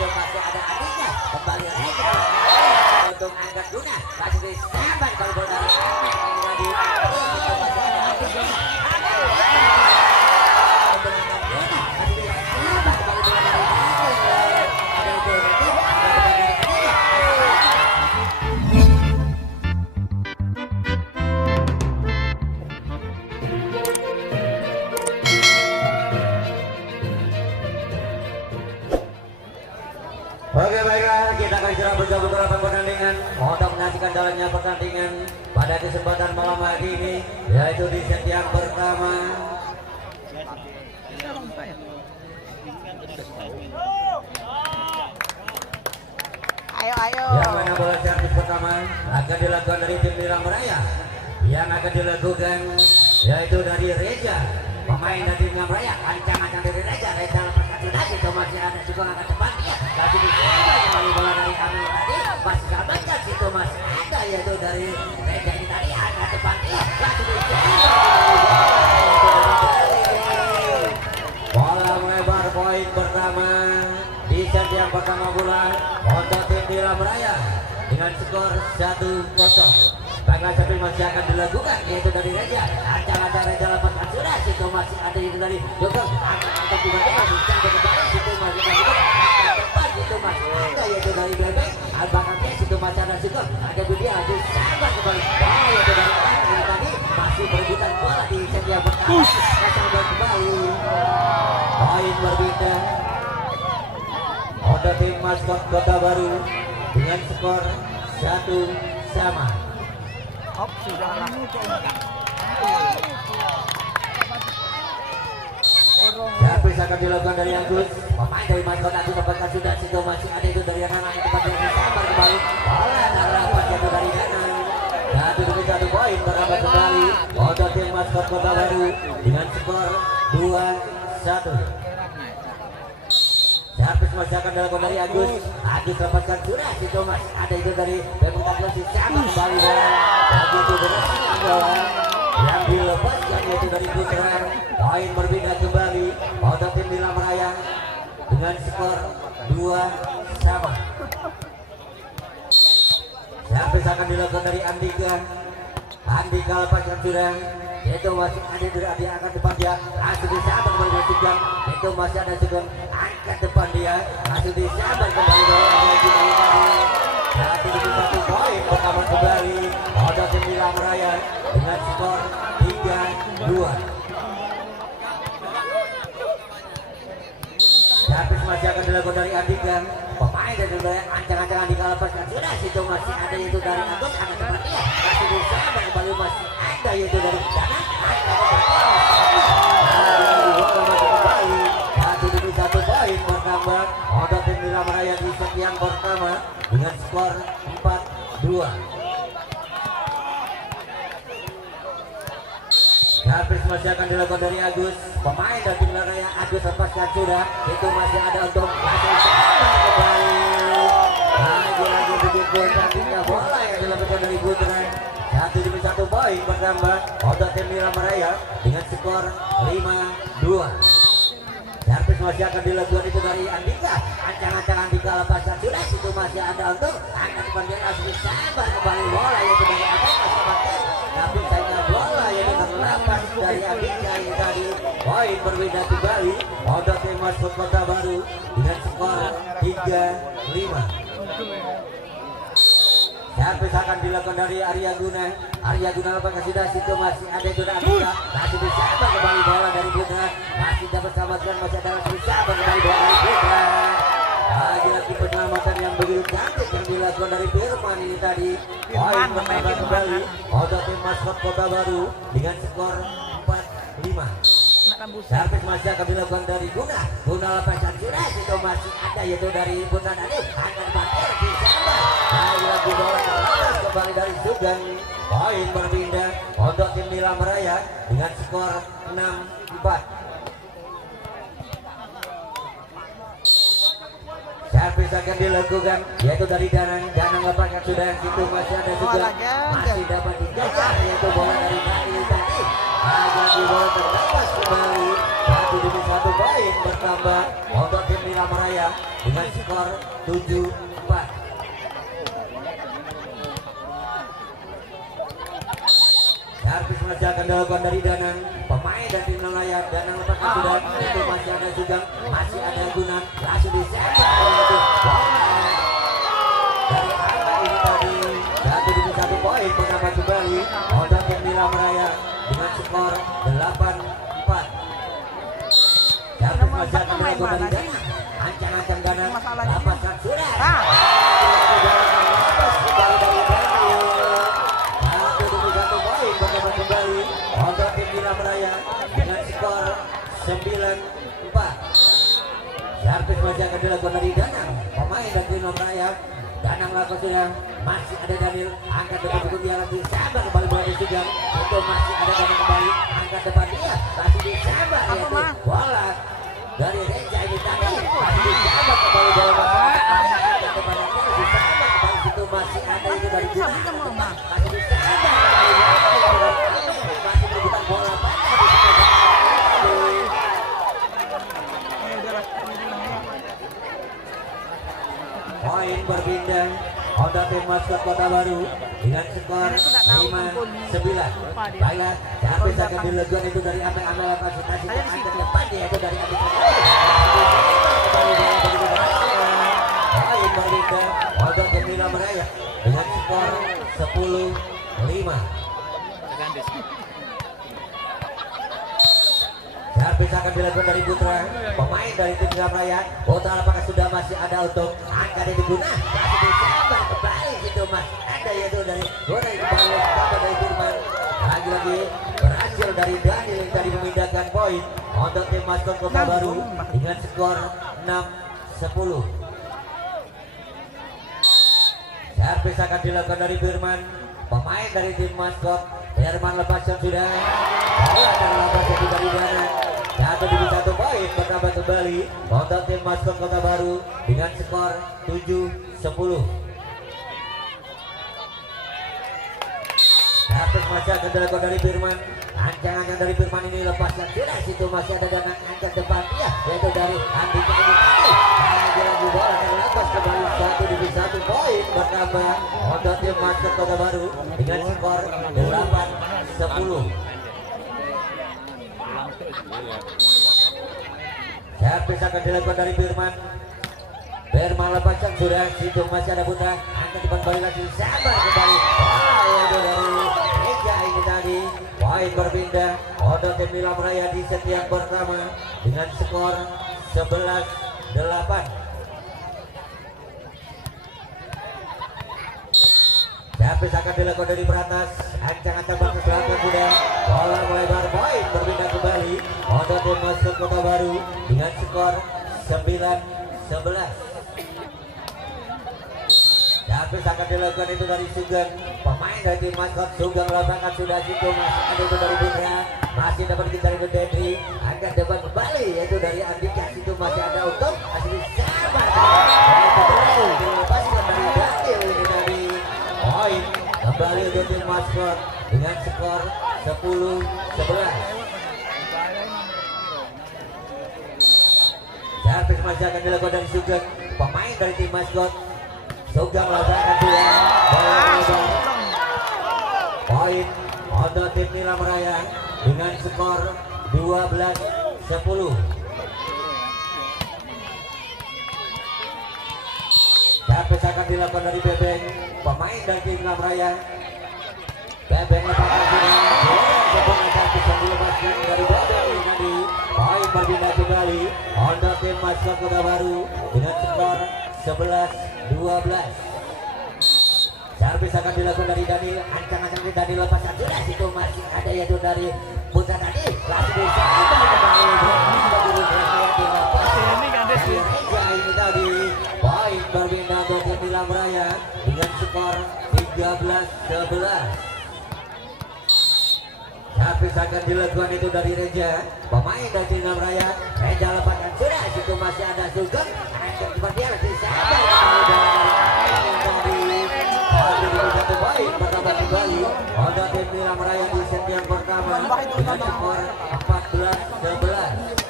itu masih ada adiknya kembali lagi untuk angkat guna masih disambar kalau bola dari Ahmed ini tadi itu masih ada adiknya untuk angkat guna masih disambar kalau bola dari Daniel ada itu nanti Oke baiklah, kita akan segera bergabung dalam pertandingan untuk menyaksikan jalannya pertandingan pada kesempatan malam hari ini, yaitu di set yang pertama. Ayo. Yang mana bola servis pertama akan dilakukan dari tim Nilam Raya. Yang akan dilakukan yaitu dari Reja, pemain dari Nilam Raya. Ancang-ancang dari Reja lepaskan sudah itu masih ada juga angkat depan dia. Tapi dicoba kembali bola dari Amir tadi masih sahabatnya situ masih ada yaitu dari Reja ini tadi angkat depan dia. Langsung dicoba bola melebar poin pertama di set yang pertama bola untuk tim Nilam Raya dengan skor 1-0. Tanggal satu masih akan dilakukan yaitu dari Reja. Ancang-ancang Reja lepaskan sudah situ masih ada itu dari Jogong. Angkat tiba-tiba bisa kembali situ masih ada angkat depan situ masih ada yaitu dari Bebek. Albakatnya situ masih ada Sugeng. Ada Budia disambar kembali. Oh yaitu dari Ahmed tadi masih berebutan bola di set yang pertama. Sambar kembali. Poin berbeda. Untuk tim maskot Kota Baru dengan skor 1-1. Sudah Servis akan dilakukan dari Agus. Pemain dari maskot Agus dapatkan sudah situ masih ada itu dari Nanang yang tempat yang disambar kembali. Bola dapat jatuh dari Nanang. Satu poin berambah kembali untuk tim maskot Kota Baru dengan skor 2-1. Servis masih akan dilakukan dari Agus. Agus lepaskan sudah situ masih ada itu dari Bebek Taklosi sama kembali bola. Begitu berhasil bola yang dilepaskan yaitu dari Putra. Poin berbeda kembali untuk tim Nilam Raya dengan skor 2-2. Servis akan dilakukan dari Andika. Andika lepaskan sudah itu masih ada dari angkat depan dia langsung disambar kembali Sugeng. Itu masih ada Sugeng angkat depan dia langsung disambar kembali bola lagi berarti lebih satu poin pertama kembali untuk tim Nilam Raya dengan skor 3-2. Servis masih akan dilakukan dari Andika. Pemain dari wilayah ancang-ancang Andika lepaskan sudah situ masih ada itu dari Agus angkat depan dia langsung disambar kembali masih ada yaitu dari Danang angkat depan dia satu poin bertambah untuk tim Nilam Raya di set yang pertama dengan skor 4-2. Servis masih akan dilakukan dari Agus. Pemain dari tim Nilam Raya Agus lepaskan sudah itu masih ada untuk masih sambar kembali. Lagi begitu cantiknya bola yang dilakukan dari Putra. Satu poin bertambah untuk tim Nilam Raya dengan skor 5-2. Servis masih akan dilakukan itu dari Andika. Ancang-ancang Andika lepaskan sudah situ masih ada untuk angkat depan dia langsung disambar kembali bola yaitu dari Andika Sabater. Tapi sayangnya bola yang terlepas dari Andika ini tadi. Poin berbeda kembali untuk tim maskot Kota Baru dengan skor 3-5. Servis akan dilakukan dari Arya Guna. Arya Guna lepaskan sudah situ masih ada itu dari Andika. Masih disambar kembali bola dari Putra. Masih dapat selamatkan masih ada langsung disambar kembali bola dari Putra. Lagi-lagi penyelamatan yang begitu cantik yang dilakukan dari Firman ini tadi. Poin bertambah kembali untuk tim maskot Kota Baru dengan skor 4-5. Servis masih akan dilakukan dari Guna. Guna lepaskan sudah situ masih ada yaitu dari Putra tadi. Angkat bater disambar. Lagi-lagi bola terlepas kembali dari Sugeng. Poin berpindah untuk tim Nilam Raya dengan skor 6-4. Servis akan dilakukan yaitu dari Danang. Danang lepaskan sudah situ masih ada Sugeng. Masih dapat dikejar yaitu bola dari Dani tadi. Lagi bola terlepas kembali. Satu poin bertambah untuk tim Nilam Nilam Raya dengan skor 7-4. Servis masih akan dilakukan dari Danang, pemain dari tim Nilam Raya. Danang lepaskan sudah, itu masih ada Sugeng, masih ada Guna, langsung disembah itu bola dari Angga ini tadi. Jatuh di 1 poin, menambah kembali untuk tim Nilam Raya dengan skor 8-4. Servis masih akan dilakukan dari Danang, ancang-ancang Danang, lepaskan sudah. Lepas kembali dari Daniel. Jatuh di 1 poin, menambah kembali untuk tim Nilam Raya dengan skor 9-4. Servis masih akan dilakukan dari Danang, pemain dari tim Nilam Raya. Danang lakukan sudah, masih ada Daniel, angkat depan untuk dia lagi, sabar kembali bola di Sugeng, itu masih ada Danang kembali, angkat depan dia, masih disabar yaitu bola dari Reja ini tadi, masih disabar kembali bola angkat depan dia, disabar kembali situ masih ada itu dari Guna, masih disabar kembali bola, masih merebutan bola pada di situ. Poin berpindah untuk tim maskot Kota Baru dengan skor 5-9. Baiklah, tapi akan dilakukan itu dari ambil fasilitasi ke depan yaitu dari ambil poin berpindah untuk tim Nilam Raya dengan skor 10-5. Servis akan dilakukan dari Putra, pemain dari tim Nilam Raya. Putra apakah sudah masih ada untuk angkat dari Guna, masih disabar kembali situ masih ada yaitu dari Guna kembali dari Firman. Lagi-lagi berhasil dari Daniel yang tadi memindahkan poin untuk tim maskot Kota Baru dengan skor 6-10. Servis akan dilakukan dari Firman, pemain dari tim maskot. Firman lepaskan sudah, bola dan lepaskan dari Dana. Jatuh di 1 poin, bertambah kembali untuk tim maskot Kota Baru dengan skor 7-10. Servis masih akan dilakukan dari Firman, ancang-ancang dari Firman ini lepaskan sudah, situ masih ada Danang angkat depan dia yaitu dari Andika ini tadi. Lagi-lagi bola dan lepas kembali 1 poin, bertambah untuk tim maskot Kota Baru dengan skor 8-10. Servis akan dilakukan dari Firman. Firman lepaskan sudah, situ masih ada Putra, angkat depan balik lagi, sabar kembali. Itu dari Reja ini tadi. Poin berpindah untuk tim Nilam Raya di set yang pertama dengan skor 11-8. Servis akan dilakukan dari Peratas, ancang-ancang batas belakang sudah, bola melebar, poin berpindah kembali untuk tim maskot Kota Baru dengan skor 9-11. Servis akan dilakukan itu dari Sugeng, pemain dari tim maskot. Sugeng lapangan sudah, situ masih ada itu dari Putra, masih dapat dikejar itu Dedri, angkat depan kembali yaitu dari Andika, situ masih ada untuk masih disabar dilepaskan dari Daniel ini tadi. Poin kembali untuk tim maskot dengan skor 10-11. Servis masih akan dilakukan dari Sugeng, pemain dari tim maskot. Sugeng lakukan dua, bola lebar. Poin untuk tim Nilam Raya dengan skor 12-10. Servis akan dilakukan dari Bebeng, pemain dari tim Nilam Raya. Bebeng lepaskan sudah, bola servis yang dilepaskan dari Bebeng ini tadi. Poin berpindah kembali untuk tim maskot Kota Baru dengan skor 11-12. Servis akan dilakukan dari Daniel, ancang-ancang dari Daniel, lepaskan sudah, situ masih ada yaitu dari Putra tadi, langsung disabar kembali ini tadi. Poin berpindah untuk tim Nilam Raya dengan skor 13-11. Servis akan dilakukan itu dari Reja, pemain dari tim Nilam Raya. Reja lepaskan sudah, situ masih ada Sugeng, angkat depan dia lagi, sabar poin bertambah kembali untuk tim Nilam Raya di set yang pertama dengan skor 14-11.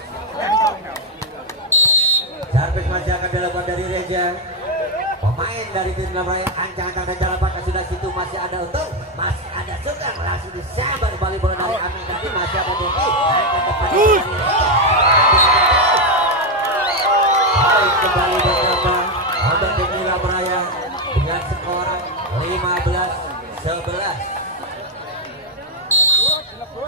Servis masih akan dilakukan dari Reja. Pemain dari tim Labraya ancang-ancang Reja lepaskan sudah situ masih ada untung, masih ada Sugeng langsung disambar kembali bola dari Amin tadi masih ada Devi angkat depan dari Reja. Poin kembali bertambah untuk tim Labraya dengan skor 15-11.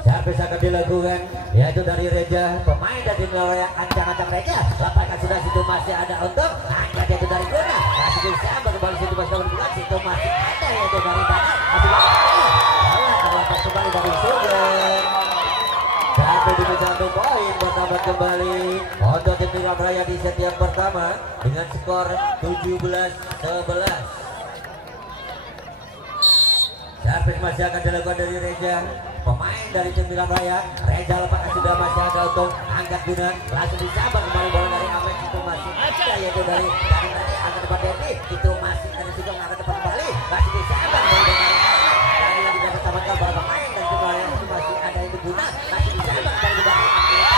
Servis akan dilakukan yaitu dari Reja. Pemain dari Labraya ancang-ancang Reja lepaskan sudah situ masih ada untung, angkat yaitu dari Guna masih disambar kembali situ masih ada situ masih ada yaitu dari Dana masih bola terlepas kembali dari Sugeng. Satu poin bertambah kembali untuk tim Labraya di set yang pertama dengan skor 17-11. Servis masih akan dilakukan dari Reja. Pemain dari tim Labraya Reja lepaskan sudah masih ada untung, angkat Guna langsung disambar kembali bola dari Amin itu masih ada yaitu dari tadi angkat depan Devi itu masih ada juga angkat depan kembali masih disambar bola dari tadi yang tidak bersama para pemain dan tim Labraya masih ada itu Guna masih disambar kembali dari Amin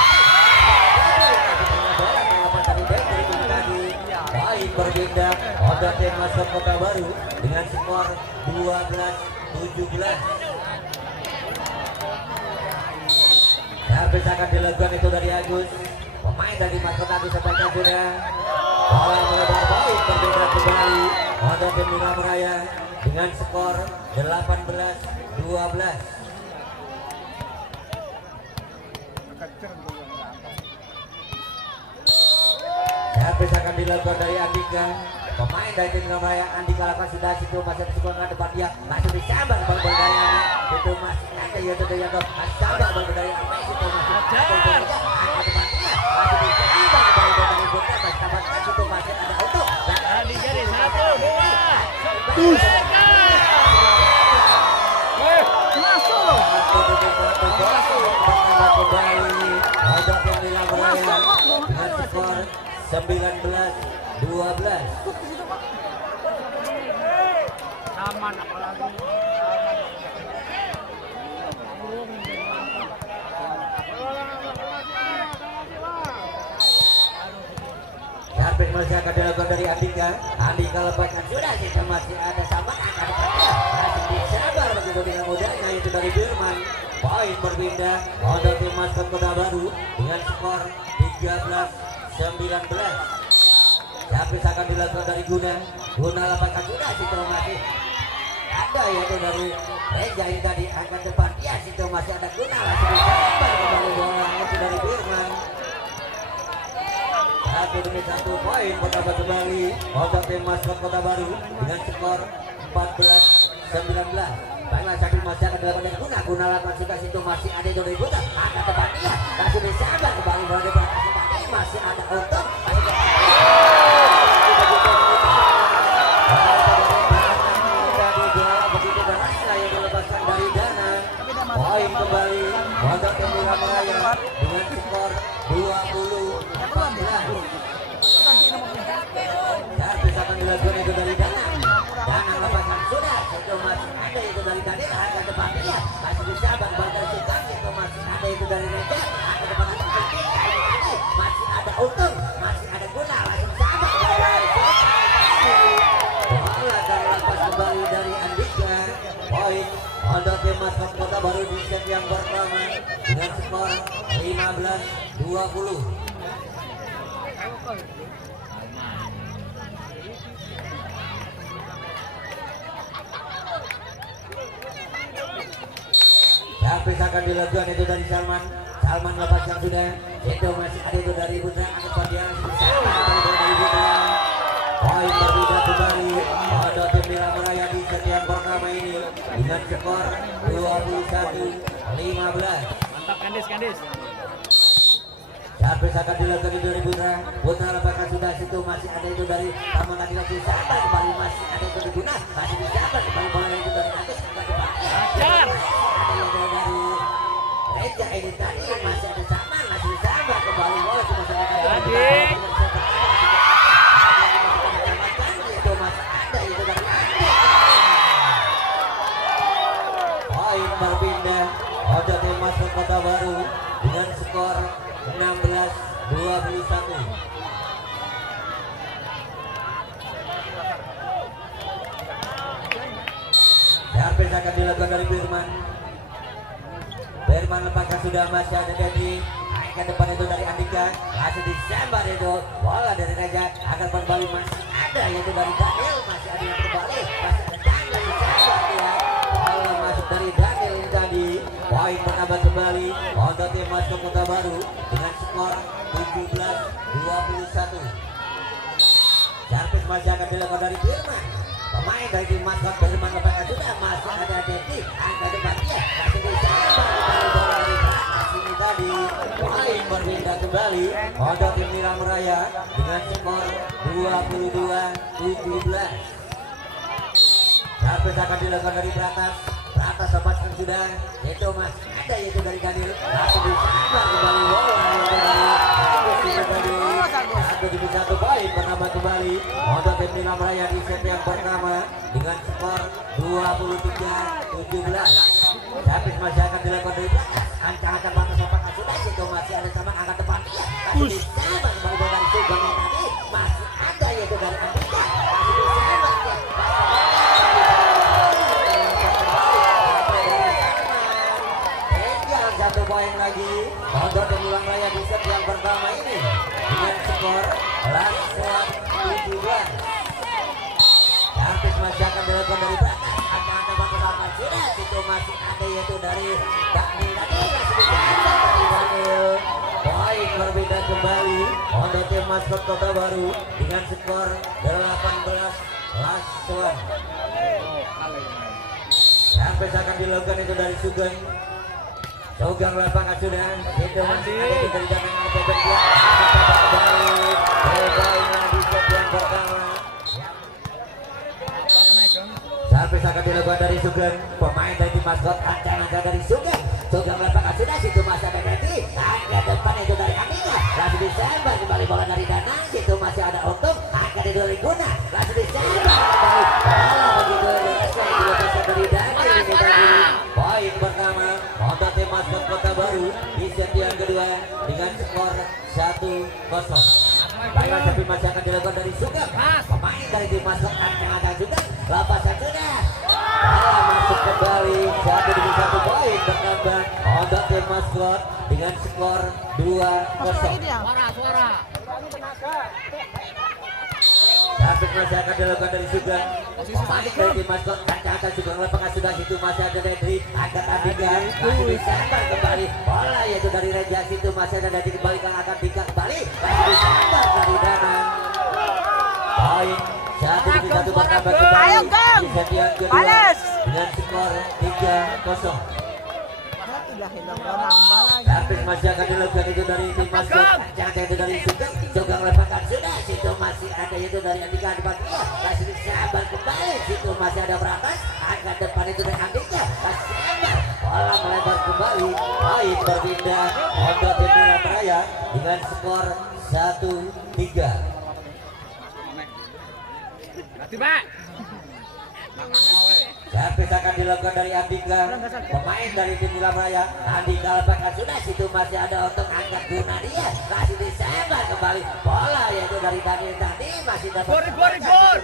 berpindah untuk tim Maskot Kota Baru dengan skor 12-17. Servis akan dilakukan itu dari Agus. Pemain dari Maskot Agus sepanjang sudah bola melebar poin berpindah kembali untuk tim Labraya dengan skor 18-12. Servis akan dilakukan dari Andika. Pemain dari tim Labraya Andika lakukan sudah situ masih sekolah depan dia masih disambar bola dari itu masih ada yaitu dari yang sambar bola dari itu masih ada angkat depan dia masih disambar bola dari Bunda masih tambahkan situ masih ada untuk Tadi jadi 1, 2. Masuk. Ada tim Labraya dengan skor 19-12. Aman apalagi. Servis masih akan dilakukan dari Andika. Andika lepaskan sudah kita masih ada sabar angkat depannya masih disabar begitu dengan mudahnya itu dari Firman. Poin berpindah untuk tim Maskot Kota Baru dengan skor 13-19. Servis akan dilakukan dari Guna. Guna lepaskan sudah situ masih ada yaitu dari Reja yang tadi angkat depan ya situ masih ada Guna langsung disambar kembali bola itu dari Firman. 1-1 poin bertambah kembali untuk tim Maskot Kota Baru dengan skor 14-19. Baiklah sambil masih akan dilakukan dari Guna. Guna lakukan sudah situ masih ada itu dari Guna angkat depan dia langsung disambar kembali bola di belakang kembali masih ada untung begitu derasnya yang dilepaskan dari Dana. Poin kembali untuk tim Labraya dengan skor 20-14. Servis akan dilakukan itu dari Dana. Dana lepaskan sudah itu masih ada itu dari Daniel angkat depan dia masih disabar dari Sugeng itu masih ada itu dari Reja angkat depan masih ada untung masih ada Guna langsung sabar dari bola dan lepas kembali dari Andika. Poin untuk tim Maskot Kota Baru di set yang pertama dengan skor 15-20. Servis akan dilakukan itu dari Salman. Salman lepas yang sudah itu masih ada itu dari Putra angkat dia dari Putra. Poin berbeda kembali untuk tim Labraya di set yang pertama ini dengan skor 21-15. Mantap Kandis. Servis akan dilakukan itu dari Putra. Putra lepaskan sudah situ masih ada itu dari Taman Tadi lagi sabar kembali masih ada itu dari Guna masih disabar kembali bola itu dari Agus Ajar. ada yang dari Reja ini tadi masih ada Saman masih disabar kembali bola itu masih ada Adik. itu masih ada itu dari poin berpindah untuk tim Maskot Kota Baru dengan skor 16-21. Servis akan dilakukan dari Firman. Firman lepaskan sudah, masih ada Dedi. Ke depan itu dari Andika, masih disembar itu bola dari Raja, akan kembali masih ada yaitu dari Daniel, masih ada yang kembali, masih ada Daniel disembar dia, bola masuk dari Daniel ini tadi, poin menambah kembali untuk tim Maskot Kota Baru dengan skor 17-21. Servis masih akan dilakukan dari Firman. Pemain dari tim Maskot Firman lepaskan sudah, masih ada Dedi, angka depan dia, masih disembar dari bola dari atas ini tadi. Poin berpindah kembali untuk tim Nilam Raya dengan skor 22-17. Servis akan dilakukan dari Pratas. Pratas lepaskan sudah, itu masih ada yaitu dari Daniel, langsung disambar kembali bola yaitu dari satu demi satu, poin bernambah kembali untuk tim Nilam Raya di set yang pertama dengan skor 23-17. Servis masih akan dilakukan dari Pratas. Ancang-ancang batas apakah sudah situ masih ada sama angkat depan dia, masih disambar kembali bola dari Sugeng yang tadi, masih ada yaitu dari Andika, masih disambar dia, tinggal satu poin lagi untuk tim Nilam Raya di set yang pertama ini dengan skor 17. Servis masih akan dilakukan dari Pratas. Ancang-ancang batas apakah sudah situ masih ada yaitu dari Daniel tadi, masih disambar dari Daniel. Poin berbeda kembali untuk tim Maskot Kota Baru dengan skor 18-11. Servis akan dilakukan itu dari Sugeng. Sugeng lapangan sudah, itu masih ada di dari Daniel yang bebek dia. Kembali, poin lagi set yang pertama. Servis akan dilakukan dari Sugeng, pemain dari tim Maskot, ancang-ancang dari Sugeng. Sugeng lapangan sudah, situ masih ada Betty, angka depan itu dari Andika, langsung disembar kembali bola dari Danang, situ masih ada Untung, angka dari Guna, langsung disembar kembali bola begitu selesai dilepaskan dari Daniel ini tadi. Poin pertama untuk tim Maskot Kota Baru di set yang kedua dengan skor 1-0. Baiklah, tapi masih akan dilakukan dari Sugeng, pemain dari tim Maskot, ancang-ancang juga, lepaskan sudah, bola masuk kembali, satu demi satu, poin bertambah untuk tim Maskot dengan skor 2-0. Suara. Servis masih akan dilakukan dari Sugeng, pemain dari tim Maskot, ancang-ancang Sugeng lapangan sudah, situ masih ada Nedri, angkat Andika, masih disambar kembali bola yaitu dari Reja, situ masih ada Nedri kembalikan akan Andika kembali, masih disambar dari Danang. Poin satu demi satu bertambah kembali. Ayo, Gang. Di set yang kedua Balas. dengan skor 3-0. Nambah lagi. Servis masih akan dilakukan itu dari tim Maskot, ancang-ancang itu dari Sugeng. Sugeng lepaskan sudah, situ masih ada itu dari Andika depan dia, masih disambar kembali, situ masih ada Pratas, angkat depan itu dari Andika, masih sambar, bola melebar kembali, poin berpindah untuk tim Nilam Raya dengan skor 1-3. Pak. Servis akan dilakukan dari Andika, pemain dari tim Nilam Raya. Andika lepaskan sudah, situ masih ada untuk angkat Guna dia, masih disambar kembali bola yaitu dari Daniel tadi, masih dapat situ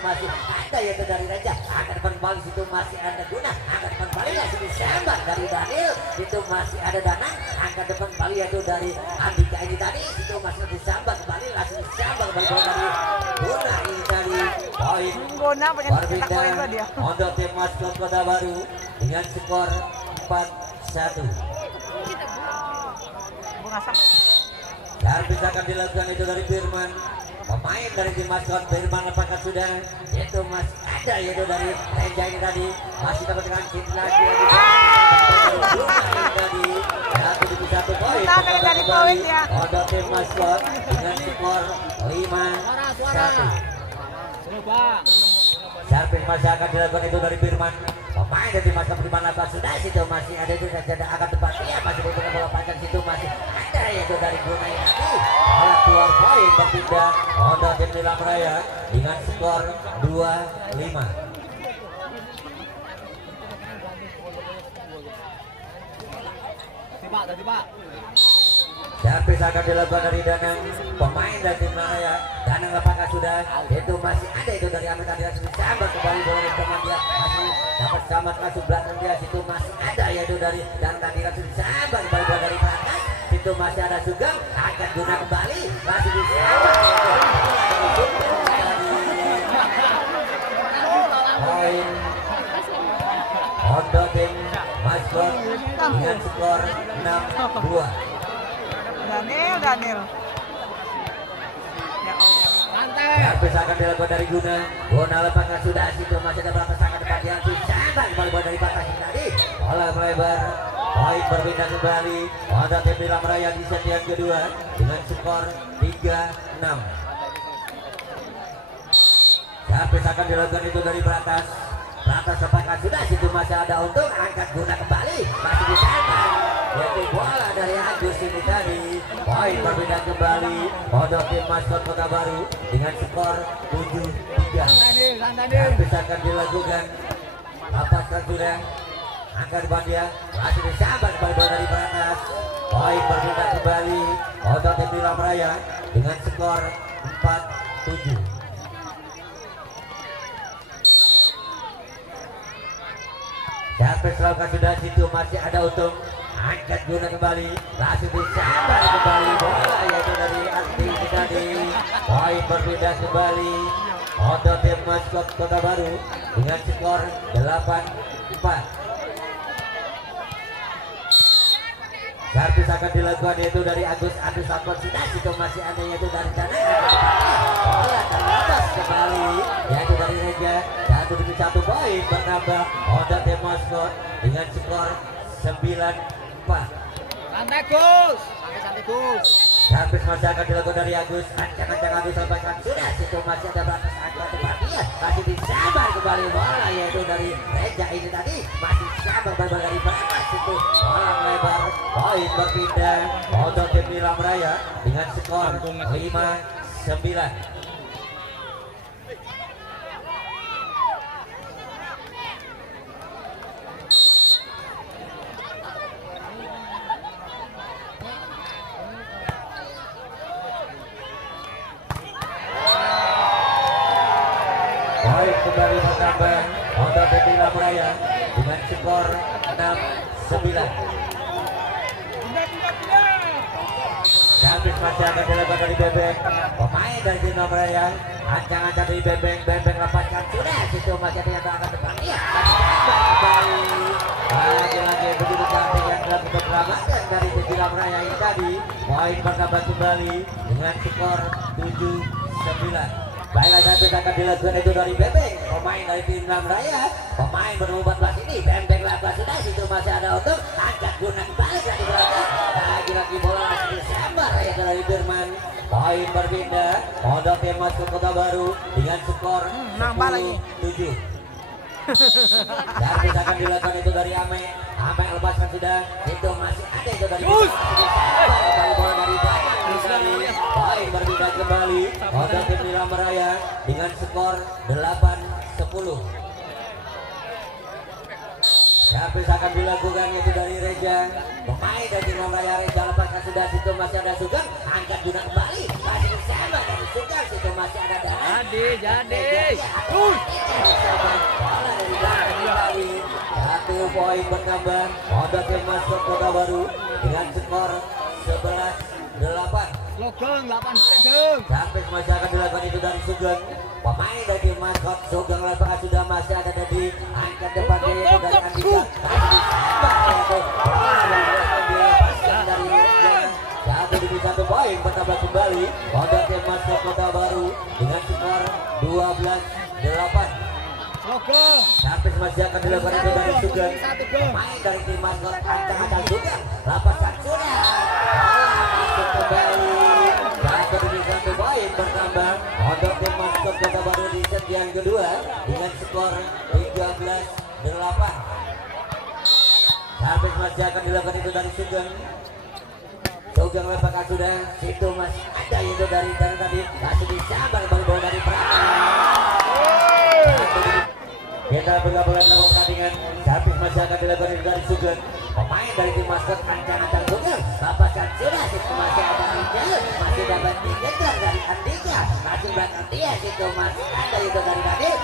masih ada yaitu dari Raja, angkat depan kembali, situ masih ada Guna, angkat depan kembali, masih disambar dari Daniel, situ masih ada Danang, angkat depan kembali yaitu dari Andika ini tadi, situ masih disambar kembali, langsung disambar kembali bola dari Guna ini tadi. Poin Guna pengen cetak poin gua dia. untuk tim Maskot Kota Baru dengan skor 4-1. Bunga sak. Servis akan dilakukan itu dari Firman, pemain dari tim Maskot. Firman lepaskan sudah, itu masih ada yaitu dari Reja ini tadi, masih dapat dengan Cinta lagi tadi, satu demi satu, poin Kita akan dari poin ya. untuk tim Maskot dengan skor 5-1. Servis masih akan dilakukan itu dari Firman, pemain dari Maskot Firman lepas sudah, situ masih ada itu dan akan depan dia, masih butuh bola panjang, situ masih ada yaitu dari Guna Yati, bola keluar, poin berpindah untuk tim Nilam Raya dengan skor 2-5. Pak. Servis akan dilakukan dari Danang, pemain dari tim Raya. Danang lepaskan sudah, itu masih ada itu dari Amir Kadira, sambar kembali bola dari teman dia, masih dapat sama kasih belakang dia situ masih ada yaitu dari dan tadi langsung disambar kembali bola dari atas situ masih ada Sugeng akan guna kembali masih disambar poin untuk tim Maskot dengan skor 6-2. Daniel. Ya Allah. Santai. Habis akan dilakukan dari Guna lepaskan sudah situ masih ada berapa sangat depan yang disambar kembali bola dari batas tadi bola melebar poin berpindah kembali untuk tim Nilam Raya di set yang kedua dengan skor 3-6. Habis akan dilakukan itu dari Beratas lepaskan sudah situ masih ada untuk angkat Guna kembali masih disambar yaitu bola dari Agus ini tadi poin berpindah kembali untuk tim Maskot Kota Baru dengan skor 7-3. Habis akan dilakukan lepaskan sudah angkat depan dia masih disambar kembali bola dari Beratas poin berpindah kembali untuk tim Nilam Raya dengan skor 4-7. Sampai selalukan sudah situ masih ada untung angkat Guna kembali langsung disambar kembali bola yaitu dari Andi tadi poin berpindah kembali untuk tim Maskot Kota Baru dengan skor 8-4. Servis akan dilakukan yaitu dari Agus Lampon sudah situ masih ada yaitu dari sana bola terlepas kembali yaitu dari Reja 1 poin bertambah untuk tim Maskot dengan skor 9-4. Santai Gus. Santai Gus. Servis masih akan dilakukan dari Agus ancang-ancang Agus lepaskan sudah situ masih ada batas angka depan dia masih disambar kembali bola yaitu dari Reja ini tadi masih disambar bola dari batas situ bola melebar poin berpindah untuk tim Nilam Raya dengan skor 5-9. Poin kembali bertambah untuk tim Nilam Raya dengan skor 6-9. Habis masih akan dilakukan dari Bebeng pemain dari tim Nilam Raya ancang-ancang dari Bebeng lepaskan sudah situ masih ada yang akan depan iya lagi begitu cantik yang telah keberangkatan dari tim Nilam Raya ini tadi poin bertambah kembali dengan skor 7-9. Baiklah sampai akan dilakukan itu dari Bebeng pemain dari tim Nilam Raya pemain berumur 14 ini Bebeng lakukan sudah situ masih ada untuk angkat Guna balik lagi belakang lagi bola masih disambar yaitu dari Firman poin berpindah untuk tim Maskot Kota Baru dengan skor 10-7. Servis akan dilakukan itu dari Ame lepaskan sudah itu masih ada itu dari kembali bola dari belakang poin berpindah kembali untuk tim Nilam Raya dengan skor 8-10. Servis akan dilakukan yaitu dari Reja pemain dari Nilam Raya Reja lepaskan sudah situ masih ada Sugeng angkat Guna kembali masih disambar dari Sugeng situ masih ada Dana Jadi bola dari belakang kembali 1 poin bertambah untuk tim Maskot Kota Baru dengan skor 11-8. Logeng 8 Sampai masih akan dilakukan itu dari Sugeng pemain dari tim Maskot Sugeng lepaskan sudah masih ada tadi angkat depannya itu dari Andika itu bola yang dilepaskan dari Reja 1 poin bertambah kembali untuk tim Maskot Kota Baru dengan skor 12-8. Logeng. Sampai masih akan dilakukan itu dari Sugeng pemain dari tim Maskot ancang-ancang Sugeng lepaskan sudah bola masuk kembali 1 poin bertambah untuk tim Maskot Kota Baru di set yang kedua dengan skor 13-8. Sampai masih akan dilakukan itu dari Sugeng lepaskan sudah situ masih ada itu dari tadi masih disambar bola dari kita bergabung dalam pertandingan. Habis masih akan dilakukan dari Sugeng pemain dari tim Maskot ancang-ancang Sugeng lepaskan sudah situ masih ada Angel masih dapat dikejar dari Andika masih belakang dia situ masih ada itu dari tadi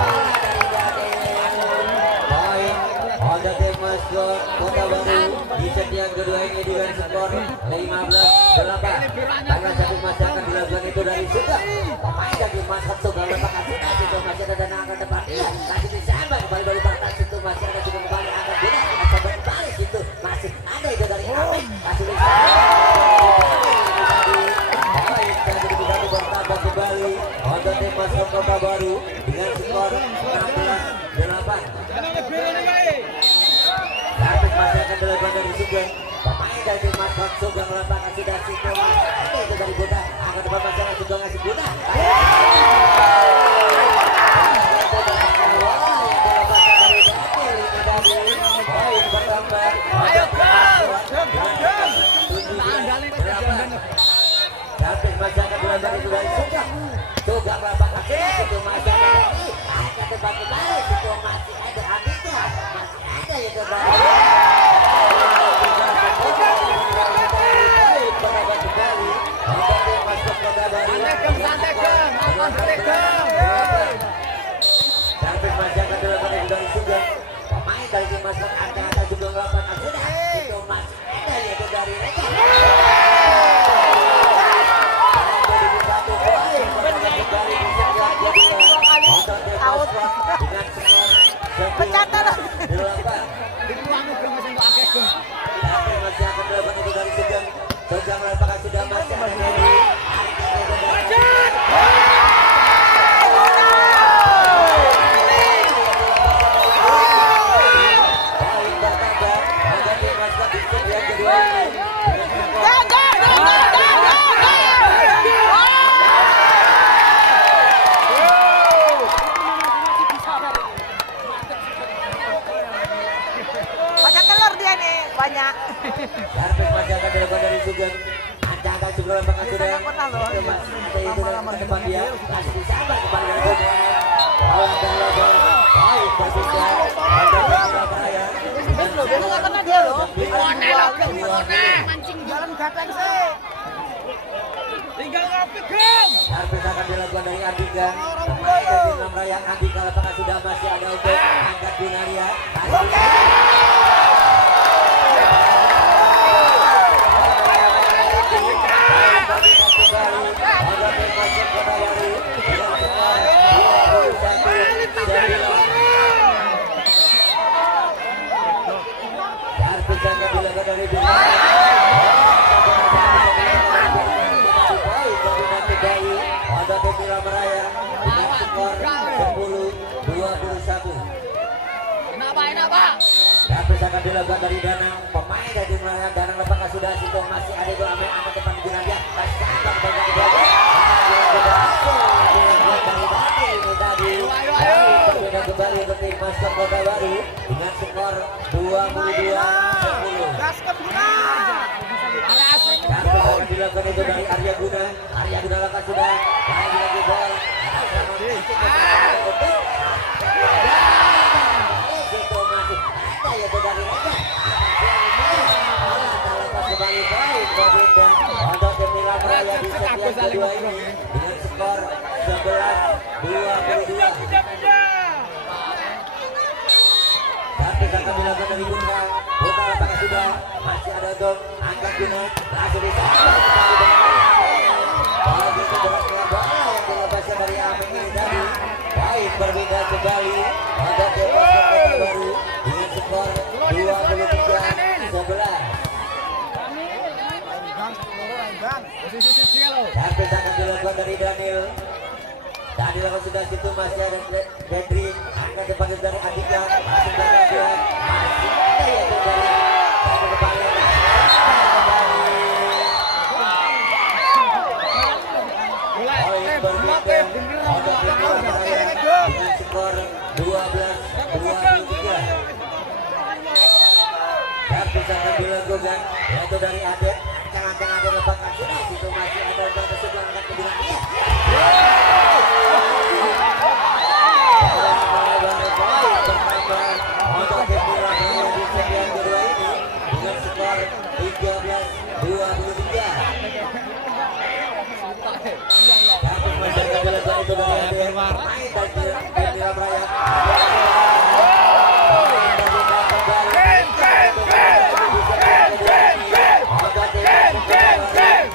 bola dari Tangan satu masih akan dilakukan itu dari Sugeng. Pemain dari Masuk Sugeng lepaskan sudah situ masih ada dana angkat depan. Iya, kasih disambar kembali dari batas situ masih ada juga kembali angkat guna. Coba kembali situ masih ada itu dari Amin. Kasih disambar. Baik, jadi kembali bertambah kembali. Untuk tim Masuk Kota Baru dengan skor 16-8. Habis masih akan dilakukan dari Sugeng. Pemain dari Masuk Sugeng lepaskan sudah situ masih ada itu dari Guna. Angkat depan masih ada Sugeng ngasih Guna. Ayo Bang. Habis masih akan dilakukan itu dari Sugeng. Sugeng lepaskan situ masih ada lagi. Angkat depan kembali situ masih ada Andika. Masih ada yang kembali. Servis masih akan dilakukan dari Sugeng. Pemain dari tim Masuk ada juga melakukan sudah. Itu masih ada yaitu dari Reka. Satu poin kembali disejar jadi untuk tim Masuk dengan skor Pencatan. 8. Servis masih akan dilakukan itu dari Sugeng. Sugeng melakukan sudah masih ada dari Banyak telur dia nih, banyak. Servis masih akan dilakukan dari Sugeng. Ancang sebelum lembaga sudah. Saya pernah loh. Itu masih ada itu dari depan dia. Masih disambar kembali dari Sugeng. Bola bola. Baik berbicara. Ada Surabaya. Dia nggak kena dia loh. Mancing Jalan gapeng sih. tinggal ngopi Gem. Servis akan dilakukan dari Andika. Pemain dari Enam Raya Andika apakah sudah masih ada untuk angkat Gunaria. Servis akan dilakukan dari Servis akan dilakukan dari Danang. Pemain dari Danang. Danang lepaskan sudah situ masih ada itu ambil angkat depan Gunaria. Kasih bangga kedua. Berbeda kembali untuk tim Masuk Kota Baru dengan skor 22-10. Gas ke Bina. Servis akan dilakukan itu dari Arya Guna. Arya Guna lakukan sudah. Lagi bola. Yaitu dari Reza. Kembali baik berpindah untuk tim Milan Raya di set yang kedua ini dengan skor 11-22. Tapi akan dilakukan dari Bunda. Bunda apakah sudah masih ada untuk angkat Guna langsung disambar kembali dengan begitu derasnya bola yang dilepaskan dari Amin ini tadi. Baik berpindah kembali untuk tim Masuk Kota Baru dengan skor 23-11. Servis akan dilakukan dari Daniel. Daniel akan sudah situ masih ada Pedri. Angkat depan dari Andika. Masih ada dia. Masih ada yaitu dari satu kembali. Poin berbeda untuk tim Raya dengan skor 12-23. Servis akan dilakukan yaitu dari Adet. Jangan ada lepaskan sudah situ masih ada untuk sebuah angkat ke Gunaria. Untuk tim Milan Raya di set yang kedua ini dengan skor 13-23. Tapi masih akan dilakukan itu dari Adet. Main dari tim Milan Raya.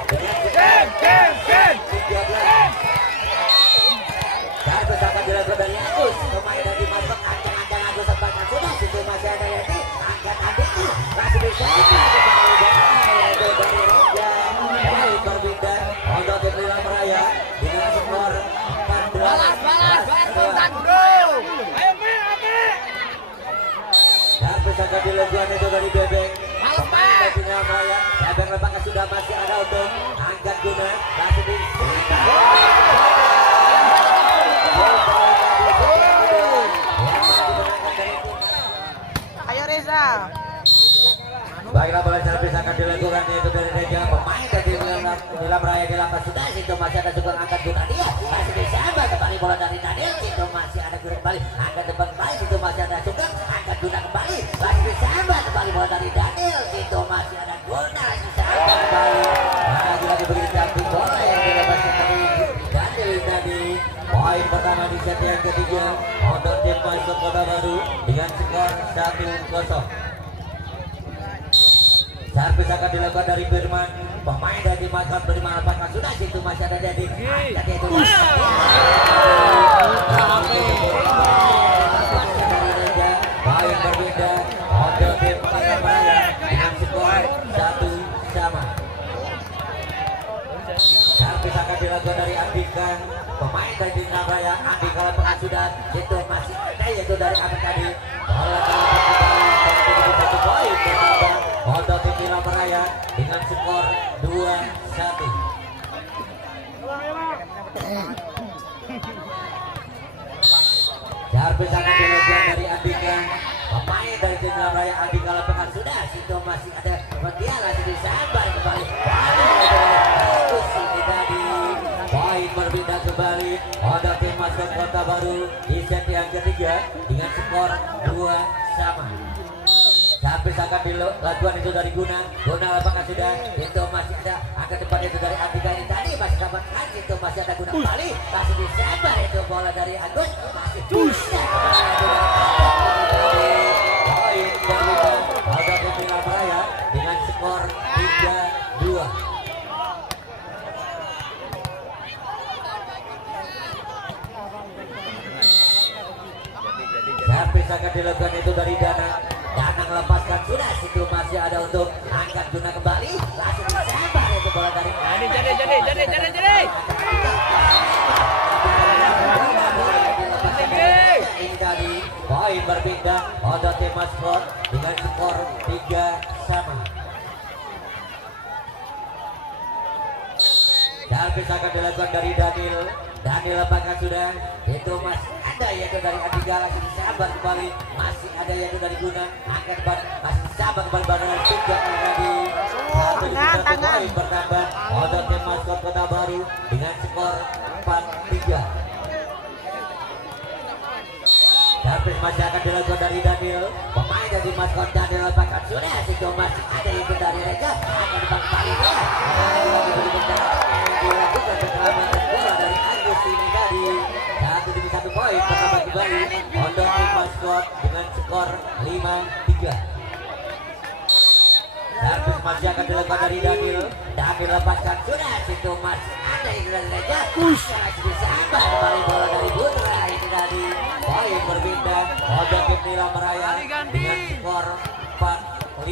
Dengan dilakukan itu dari Bebek. Pemain dari Bina Raya. Bebek lepaskan sudah masih ada untuk angkat guna. Masih di Ayo Reza. baiklah, bola servis akan dilakukan itu dari Reja. Pemain dari Bina Raya di lapas sudah. Situ masih ada super angkat guna dia. Masih disabar kembali bola dari Daniel. Situ masih ada guna kembali. Angkat depan kembali. Situ masih ada super angkat guna kembali. Masih disabar kembali bola dari Daniel. Situ masih ada guna. Disabar kembali. Lagi begitu cantik bola yang dilepaskan dari Daniel tadi. Poin pertama di set yang ketiga untuk tim Maison Kota Baru dengan skor 1-0. Servis akan dilakukan dari Firman. Pemain dari Maison Firman apakah sudah situ masih ada jadi angkat itu. Poin berbeda untuk tim Maison Raya dengan skor 1-1. Servis akan dilakukan dari Andika. Pemain dari Bina Raya. Andika lepas sudah itu masih ada yaitu dari Amin tadi. Bola kembali satu poin bertambah untuk tim Bina Raya dengan skor 2-1. Servis akan dilakukan dari Andika. Pemain dari tim Bina Raya. Andika lepas sudah situ masih ada dia masih disabar kembali. Poin berbeda kembali untuk tim Maison Kota Baru di set yang ketiga dengan skor 2-2. Servis akan dilakukan itu dari Guna. Guna apakah sudah itu masih ada angkat depan itu dari Andika ini tadi masih dapat kan itu masih ada Guna kembali masih disabar itu bola dari Agus masih tidak poin berbeda untuk tim Bina Raya dengan skor 3-2. Servis akan dilakukan itu dari Dana. Dana melepaskan sudah situ masih ada untuk angkat guna kembali. Langsung disabar itu bola dari Jadi. ini dari poin berbeda untuk tim Maskot dengan skor 3-3. Servis akan dilakukan dari Daniel. Daniel apakah sudah itu masih ada yaitu dari Andika langsung disabar kembali masih ada yaitu dari Guna angkat depan masih disabar kembali barengan juga tadi satu poin bertambah untuk tim Maskot Kota Baru dengan skor 4-3. Servis masih akan dilakukan dari Daniel. Pemain dari Maskot Daniel apakah sudah situ masih ada yaitu dari Reza akan depan kembali dilakukan penyelamatan bola dari Agus ini tadi satu poin pertama kembali untuk tim Maskot dengan skor 5-3. Servis masih akan dilakukan dari Daniel. Daniel lepaskan sudah situ masih ada itu dari Reza masih disabar kembali bola dari Putra ini tadi poin berbeda untuk tim Nila Meraya dengan skor 4-5.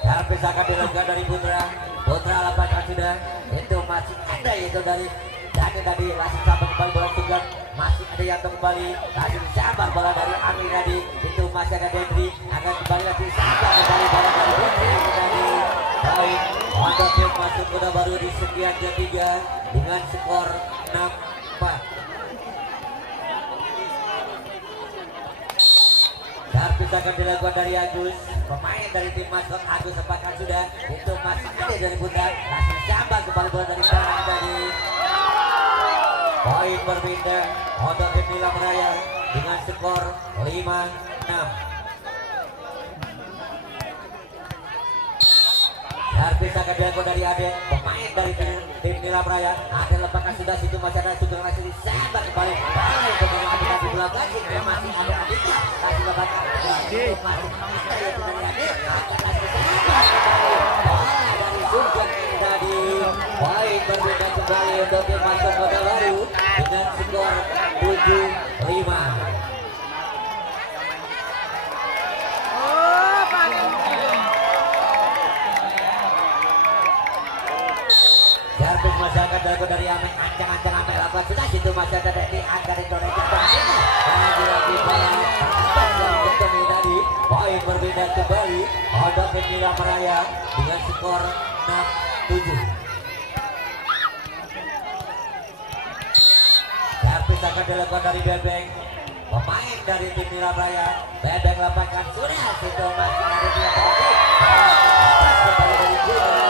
Servis akan dilakukan dari Putra. Putra lepaskan sudah itu masih ada yaitu dari Daniel tadi langsung sabar kembali bola Tugan masih ada yang kembali langsung sabar bola dari Ami tadi itu masih ada Dendri akan kembali lagi sabar kembali bola dari Putri ini tadi poin untuk tim Maskot Kota Baru di sekian ketiga dengan skor 6-4. Servis akan dilakukan dari Agus. Pemain dari tim Maskot Agus apakah sudah itu masih ada dari Putra masih sabar kembali bola dari Barang tadi poin berbeda untuk tim Nila Meraya dengan skor 5-6. Servis akan dilakukan dari Ade. Pemain dari tim Nila Meraya Ade lepaskan sudah situ masih ada Sugeng masih disabar kembali balik ke bola Ade di belakang masih ada Andika masih lepaskan masih ada yaitu dari Ade masih disabar kembali bola dari Sugeng ini tadi poin berbeda kembali untuk tim Maskot Kota Baru dengan skor 7-5. Servis masih akan dilakukan dari Amek, ancang-ancang Amek lakukan sudah situ masih ada dari angka dari Torreja. Lagi-lagi bola yang ketemu tadi, poin berbeda kembali. Honda Mira Meraya dengan skor 6-7. Servis akan dilakukan dari Bebeng, pemain dari tim Mira Meraya. Bebeng lepaskan sudah situ masih ada di atas kembali dari Juna.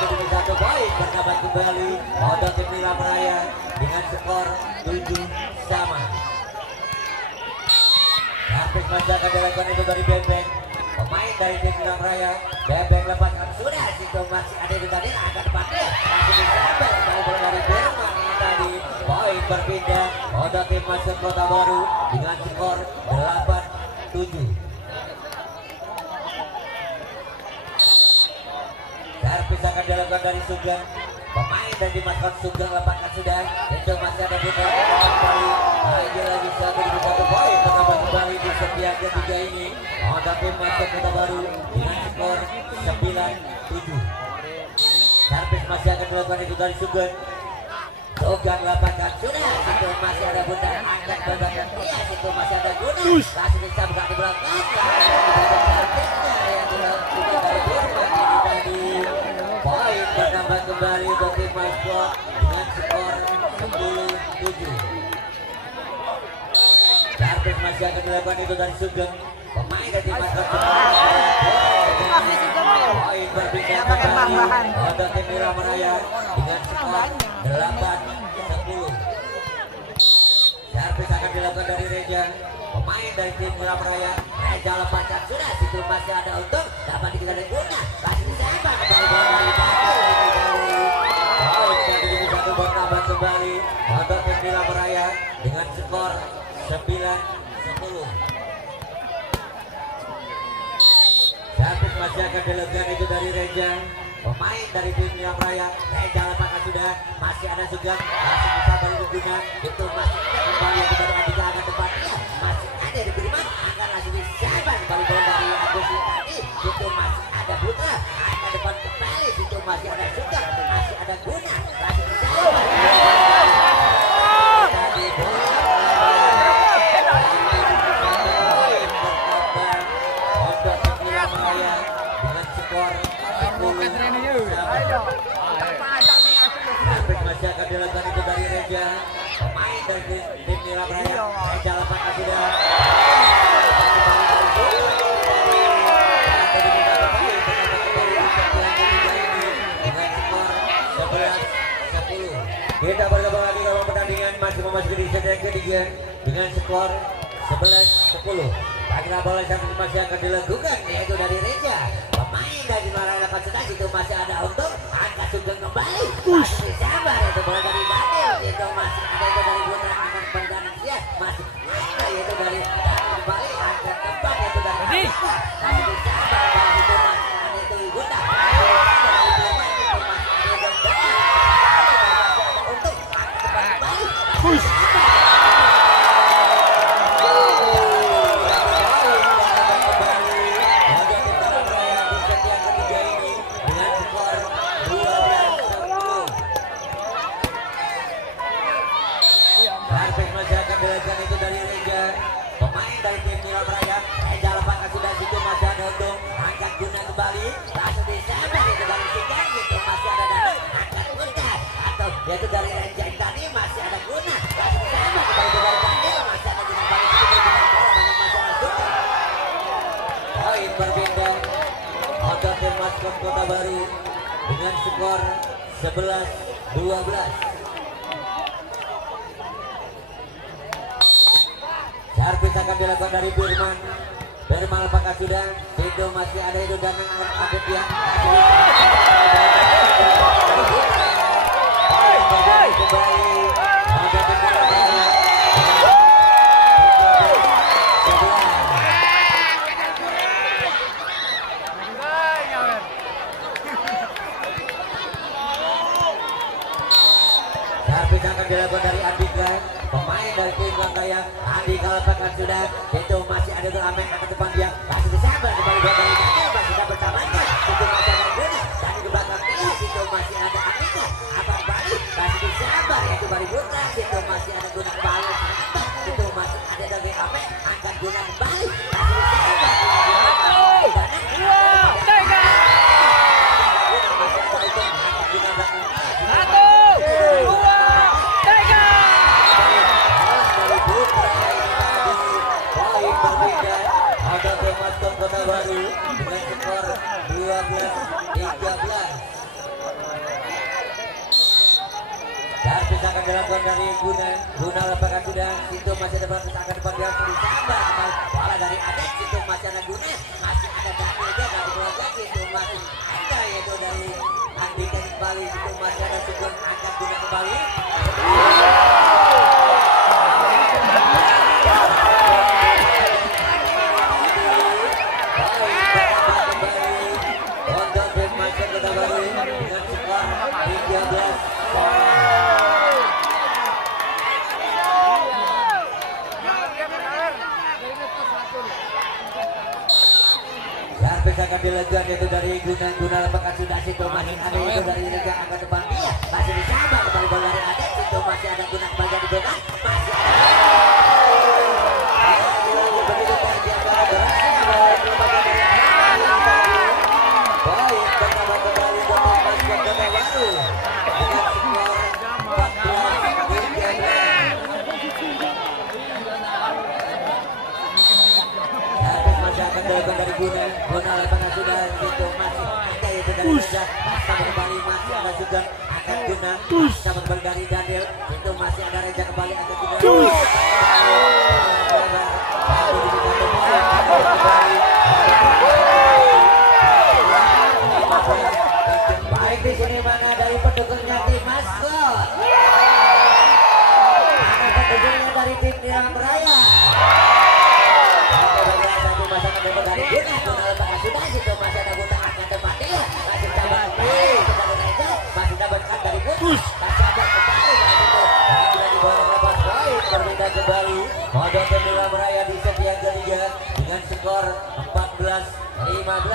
Jadi satu poin bertambah kembali Honda tim Mira Meraya dengan skor 7 sama. Servis masih akan dilakukan itu dari Bebeng, pemain dari tim Mira Meraya. Bebeng lepaskan sudah situ masih ada di tadi agak depannya masih disabar kalau bola dari Berman yang tadi. Poin berpindah Honda tim masuk Kota Baru dengan skor 8-7. Servis akan dilakukan dari Sugeng, pemain dari Dimaskan Sugeng lepaskan sudah itu masih ada putra kembali lagi satu poin bertambah kembali di setiap ketiga ini. Honda tim masuk Kota Baru dengan skor 9-7. Servis masih akan dilakukan itu dari Sugeng. Sugeng lepaskan sudah itu masih ada putra angkat badan dia itu masih ada Guna kasih bisa buka di belakang yang dilakukan dari Burman ini tadi. Poin bertambah kembali untuk tim Maskot dengan skor 10-7. Servis masih akan dilakukan itu dari Sugeng, pemain dari tim Maskot. Poin berpindah kembali untuk tim Mira Meraya dengan skor 8-10. Servis akan dilakukan dari Reja, pemain dari tim Mira Meraya. Reja lepaskan sudah situ masih ada untung dapat dikejar dari Guna masih disembah kembali bola dari satu bertambah kembali untuk tim Mira Meraya dengan skor 9-10. Servis masih akan dilakukan itu dari Reja, pemain dari tim Mira Meraya. Reja lepaskan sudah masih ada Sugeng masih bisa balik Guna itu masih ada kembali kepada Andika akan depannya masih ada di Beriman akan langsung disembah kembali bola dari Agus tadi itu masih ada Putra akan depan kembali itu masih ada Sugeng masih ada Guna langsung disembah tadi bola untuk Mira Meraya dengan skor 10-7. Servis masih akan dilakukan itu dari Reja, pemain dari tim Mira Meraya. Reja lepaskan sudah dengan skor 11-10. Kita bergabung lagi dalam pertandingan masih memasuki di set yang ketiga dengan skor 11-10. Akhirnya bola servis masih akan dilakukan yaitu dari Reja, pemain dari Marana Paseta itu masih ada untung angkat Sugeng kembali masih disabar itu bola dari Daniel itu masih ada itu dari Putra akan berganan dia masih ada yaitu dari kembali angkat tempat itu dari Marana masih disabar dan itu masih ada itu Guna untung angkat tempat kembali itu dari Reja, pemain dari tim Mira Meraya. Reja lepaskan sudah situ masih ada untung angkat Guna kembali langsung disambut itu dari Sugeng itu masih ada Daniel angkat Guna atau yaitu dari Reja tadi masih ada Guna langsung disambut kembali dari Daniel masih ada Guna kembali masih ada Sugeng. Poin berpindah untuk tim Maskot Kota Baru dengan skor 11-12. Servis akan dilakukan dari Birman. Birman apakah sudah? Itu masih ada itu dan Adit ya. Servis akan dilakukan dari Andika, pemain dari tim Bangkaya. Andika lepaskan sudah, itu masih ada tuh Amek ke depan dia, masih disabar kembali dari Daniel, masih dapat tamannya, itu masih ada Guna, dan di belakang dia, itu masih ada Andika. Apa dilakukan dari Guna lepakan sudah, situ masih ada batas akan depan dia di sabar kembali bola dari Adet, situ masih ada Guna, masih ada Daniel juga dari bola kaki, situ masih ada yaitu dari Andika kembali, situ masih ada Sugeng angkat Guna kembali. Akan dilakukan itu dari Guna lepakan sudah, situ masih ada itu dari Rega angkat depan dia masih disabar kembali bola dari Adet, situ masih ada Guna kembali di belakang masih ada dari Guna lepakan sudah, situ masih ada itu dari Reza, sama kembali masih ada juga akan Guna, sama kembali dari Daniel, itu masih ada Reza kembali akan Guna. Baik di sini mana dari pendukungnya tim Maskot, mana pendukungnya dari tim Niram Raya. Dari Guna lepakan sudah, situ masih ada Guna akan depan dia masih coba kembali kepada Reza, masih dapatkan dari Guna masih ada kembali dari situ lagi bola lepas poin berbeda kembali Modal Niram Raya di set yang ketiga dengan skor 14-15.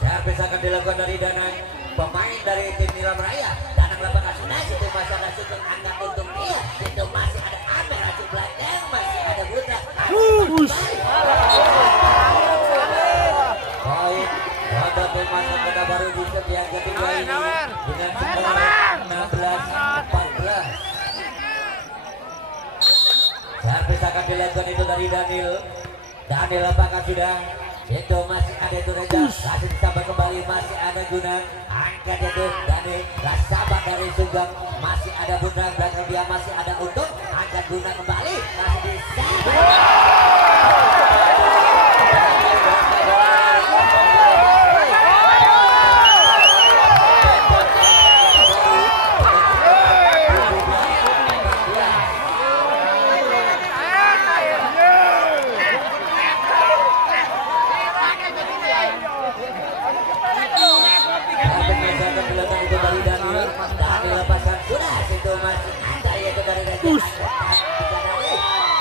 Servis akan dilakukan dari Danang, pemain dari tim Niram Raya. Danang lepakan sudah, situ masih ada Sugeng angkat untuk dia, situ masih ada Amer acuk belakang, masih ada Buta. Poin Modal Masuk Kota Baru di set yang ketiga ini dengan skor 16-14. Servis akan dilakukan itu dari Daniel lepakan sudah, itu masih ada itu Reza, masih disabar kembali masih ada Guna angkat itu Daniel, sabar dari Sugeng, masih ada Bunda belakang dia masih ada Untung angkat Guna kembali masih disabar.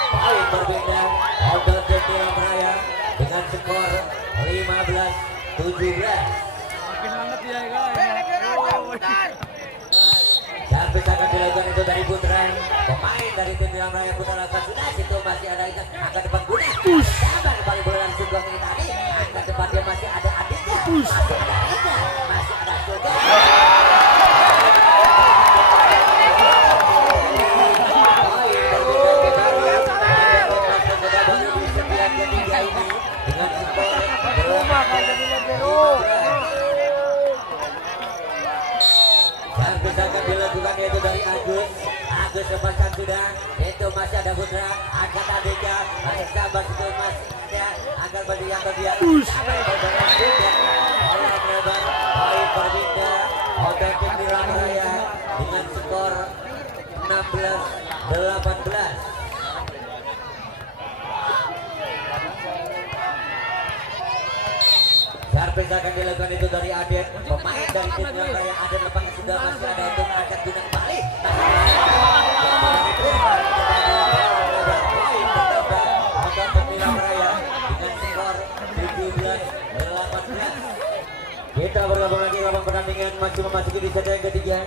Poin berbeda Modal Niram Raya dengan skor 15-17. Servis akan dilakukan itu dari Putra, pemain dari tim Niram Raya. Putra lepas sudah, situ masih ada ikan angkat depan Guna, sabar kembali bola dari Sugeng ini tadi angkat depan dia masih ada Aditya, masih ada Reza, masih ada Sugeng. Servis akan dilakukan yaitu dari Agus lepaskan sudah, itu masih ada Putra angkat Aditya, masih sabar situ masih ada angkat bagi yang bagian sampai berjalan juga bola melebar. Poin berbeda Modal Niram Raya dengan skor 16-18. Servis akan dilakukan itu dari Adet, pemain dari tim Niram Raya. Adet lepakan sudah, masih ada untuk angkat Guna kembali. Kita bergabung lagi dalam pertandingan, masih memasuki di set yang ketiga.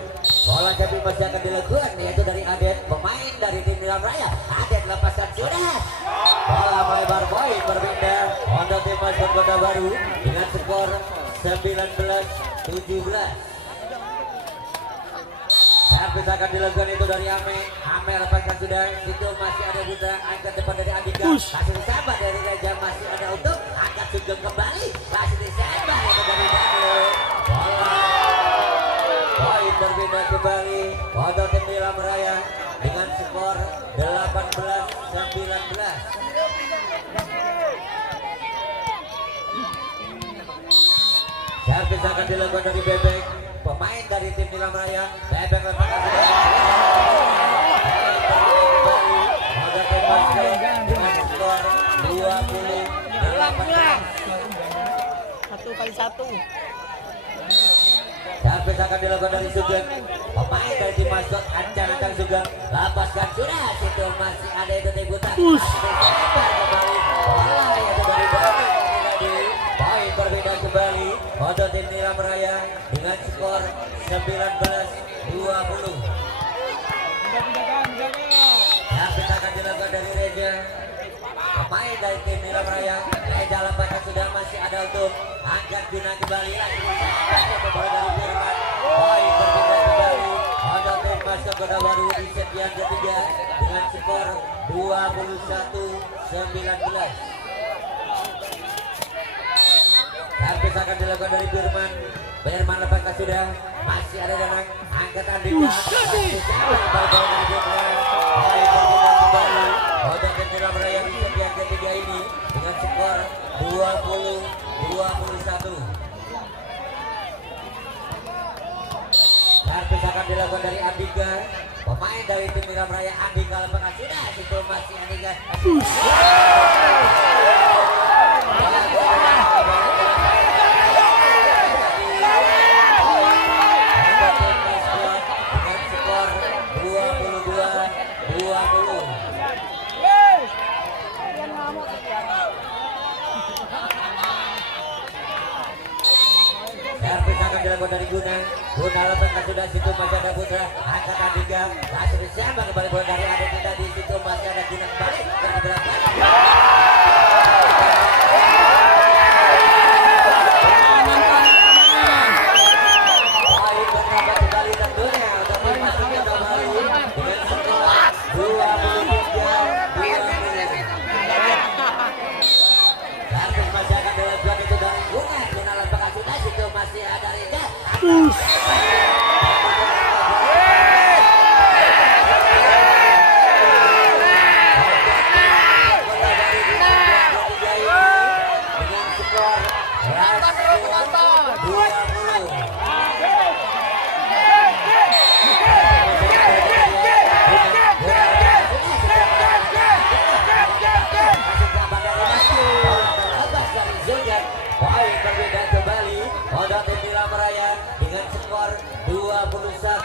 Bola tapi masih akan dilakukan yaitu dari Adet, pemain dari tim Niram Raya. Adet lepaskan sudah, bola melebar. Poin berbeda untuk tim Maskot Kota Baru dengan skor 19-17. Servis akan dilakukan itu dari Ame lepaskan sudah, situ masih ada Buta angkat depan dari Andika, masih disabar dari Reza, masih ada untuk angkat Sugeng kembali, masih disabar dari Daniel. Servis akan dilakukan dari Bebek, pemain dari tim Nilam Raya. Bebek lepaskan sudah. Ada tembak dengan skor 28. 1x1. Servis akan dilakukan dari Sugeng, pemain dari tim Maskot. Ancang-ancang Sugeng, lepaskan sudah. Situ masih ada itu Tegutan. Kembali bola yang dari Bebek. Poin berbeda kembali untuk tim Nilam Raya dengan skor 19-20. Servis akan dilakukan dari Reza, pemain dari tim Nilam Raya. Reza lepaskan sudah, masih ada untuk angkat guna kembali lagi. Bola dari Firman. Poin berbeda kembali untuk tim Maskot Kota Baru di set yang ketiga dengan skor 21-19. Servis akan dilakukan dari Firman. Firman lepaskan sudah, masih ada Danang, angkat Andika. Untuk tim Nilam Raya di set yang ketiga ini dengan skor 20-21. Servis akan dilakukan dari Andika, pemain dari tim Nilam Raya. Andika lepaskan sudah, situ masih Andika. Servis akan dilakukan dari Guna. Guna lepaskan sudah, situ masih ada Putra. Angkat Andika, masih disambang kembali bola dari Adik kita. Di situ masih ada Guna kembali dan berangkat. Poin bertambah kembali tentunya untuk memasuki kembali dengan skor 23-20. Servis masih akan dilakukan itu dari Guna. Guna lepaskan sudah, situ masih ada Reza. Poin berbeda kembali untuk tim Nilam Raya dengan skor 21-11.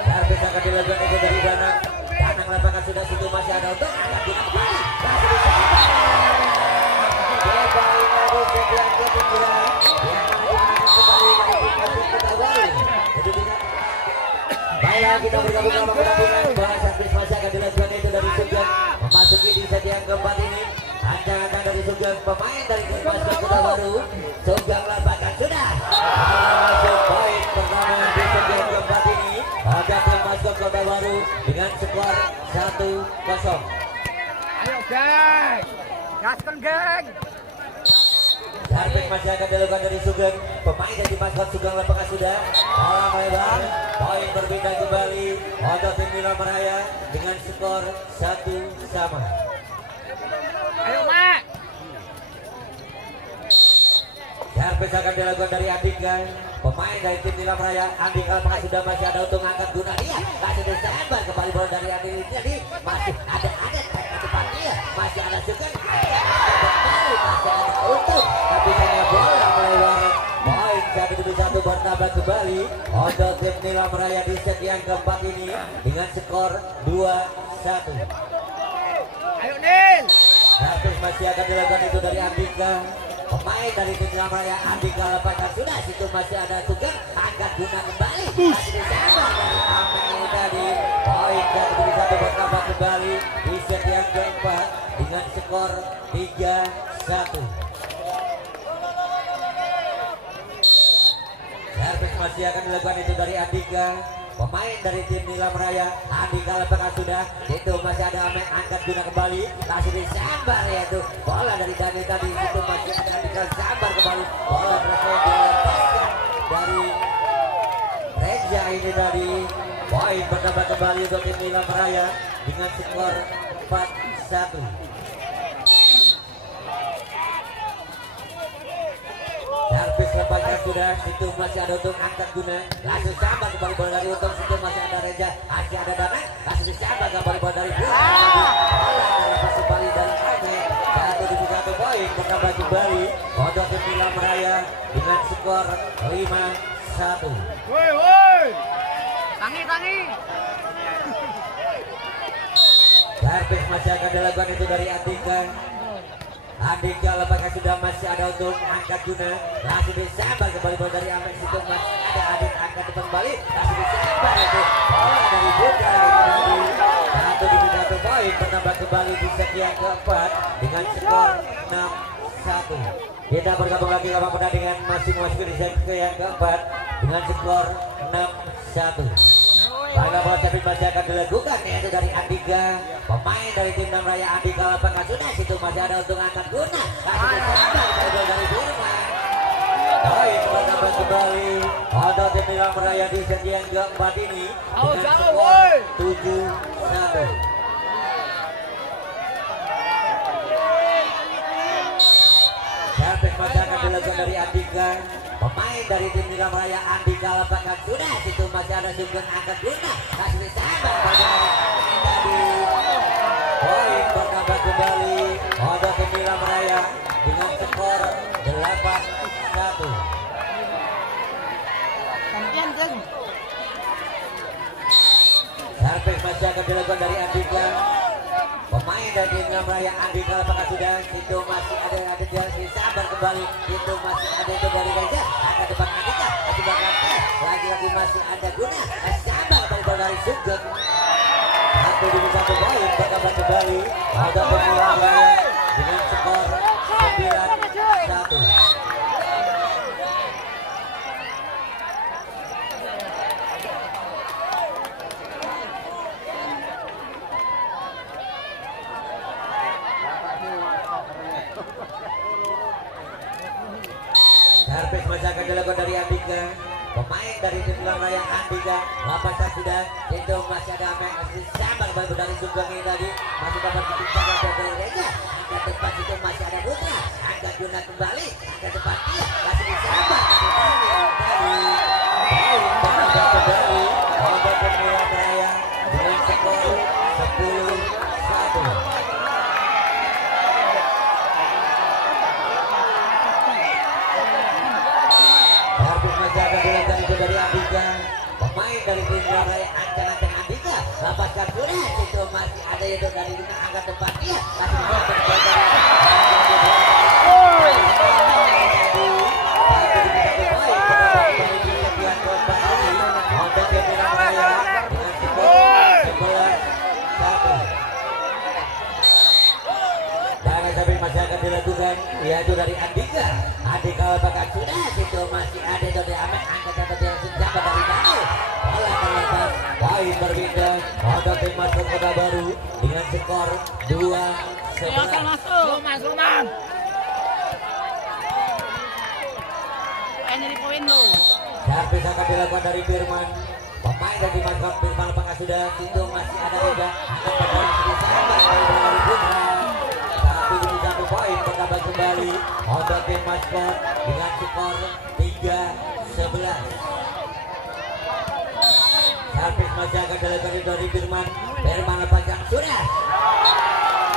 Servis akan dilakukan itu dari Danang. Danang lepaskan sudah, situ masih ada untuk angkat guna kembali. Masih kembali dari sebelah ketiga yang dimenangkan kembali dari tim Maskot Kota Baru. Baiklah, kita bergabung dalam pertandingan. Bola servis masih akan dilakukan itu dari Sugeng. Memasuki di set yang keempat ini, ancang-ancang dari Sugeng, pemain dari tim Maskot Kota Baru. Sugeng lepaskan sudah. Masuk poin pertama di set yang keempat ini ada tim Maskot Kota Baru dengan skor 1-0. Ayo geng, gaskan geng. Servis masih akan dilakukan dari Sugeng, pemain dari Maskot. Sugeng lepaskan sudah, bola melebar. Poin berbeda kembali untuk tim Nilam Raya dengan skor 1-1. Ayo Mak. Servis akan dilakukan dari Andika, pemain dari tim Nilam Raya. Andika lepaskan sudah, masih ada untuk angkat guna dia. Masih disembar kembali bola dari Andika. Jadi masih ada depan dia, masih ada Sugeng. Kembali masih ada untuk, tapi hanya bola melewati. Poin 1-1 bertambah kembali untuk tim Nilam Raya di set yang keempat ini dengan skor 2-1. Ayo Nil. Servis masih akan dilakukan itu dari Andika, pemain dari tim Nilam Raya. Andika lepaskan sudah, situ masih ada Sugeng. Angkat guna kembali, masih disambang dari Amek ini tadi. Poin 1-1 bertambah kembali di set yang keempat dengan skor 3-1. Servis masih akan dilakukan itu dari Andika, pemain dari tim Nilam Raya. Andika lepaskan sudah, itu masih ada Amek. Angkat guna kembali, masih disambar yaitu bola dari Daniel tadi. Itu masih ada Andika, sambar kembali, bola berhasil dilepaskan dari Reza ini tadi. Poin bertambah kembali untuk tim Nilam Raya dengan skor 4-1. Servis lepaskan sudah, situ masih ada untuk angkat guna. Langsung sambar kembali bola dari Untung, situ masih ada Reza, masih ada Dana. Langsung disambar kembali bola dari Bola lepas kembali dari Ane. Satu demi satu poin bertambah kembali untuk tim Nilam Raya dengan skor 5-1. Woi, woi. Tangi. Servis masih akan dilakukan itu dari Andika. Andika lepaskan sudah, masih ada untuk angkat guna. Langsung disambar kembali bola dari Amek, situ masih ada Adit angkat depan kembali. Langsung disambar itu bola dari Buka. Satu demi satu poin bertambah kembali di set yang keempat dengan skor 6-1. Kita bergabung lagi lawan pertandingan masih memasuki di set yang keempat dengan skor 6-1. Pada bola servis masih akan dilakukan yaitu dari Andika, pemain dari tim Nilam Raya. Andika lepaskan sudah, situ masih ada untuk angkat guna. Kasih disambar bola dari Burma. Poin bertambah kembali untuk tim Nilam Raya di set yang keempat ini dengan skor 7-1. Servis masih akan dilakukan dari Andika, pemain dari tim Nilam Raya. Andika lepaskan sudah, situ masih ada Sugeng angkat guna. Kasih disambar tadi. Poin bertambah kembali untuk tim Nilam Raya dengan skor 8-1. Servis masih akan dilakukan dari Andika, pemain dari tim Nilam Raya. Andika lepaskan sudah, situ masih ada disambar kembali. Itu masih ada itu dari Reza, angkat depan Andika, masih bakal lagi-lagi masih ada guna. Sambar kembali dari Sugeng. Satu demi satu poin bertambah kembali untuk tim Nilam Raya dengan skor 9-1. Servis masih akan dilakukan dari Andika, pemain dari tim Nilam Raya. Andika lepaskan sudah, itu masih ada Amek, masih sambar kembali dari Sugeng ini tadi, masih dapat dipintakan dari Reza. Angkat depan situ masih ada Putra, angkat guna kembali, angkat depan dia, masih disambar dari poin bertambah kembali untuk tim Nilam Raya dengan skor 10-1. Servis masih akan dilakukan itu dari Andika, pemain dari tim Nilam Raya. Ancang-ancang Andika lepaskan sudah, situ masih ada itu dari Luna, angkat depan dia, masih disambar kembali dari masih akan dilakukan yaitu dari Andika. Andika lepaskan sudah, situ masih ada dari Amek, angkat dapat yang sambar dari Danu. Bola terlepas, poin berpindah untuk tim Maskot Kota Baru dengan skor 2-11. Suman. Ini poin lo. Servis akan dilakukan dari Firman, pemain dari Maskot. Firman lepaskan sudah, situ masih ada Reza, angkat dapat yang sambar dari Putra. Satu poin bertambah kembali untuk tim Maskot dengan skor 3-11. Servis masih akan dilakukan dari Firman. Firman lepaskan sudah,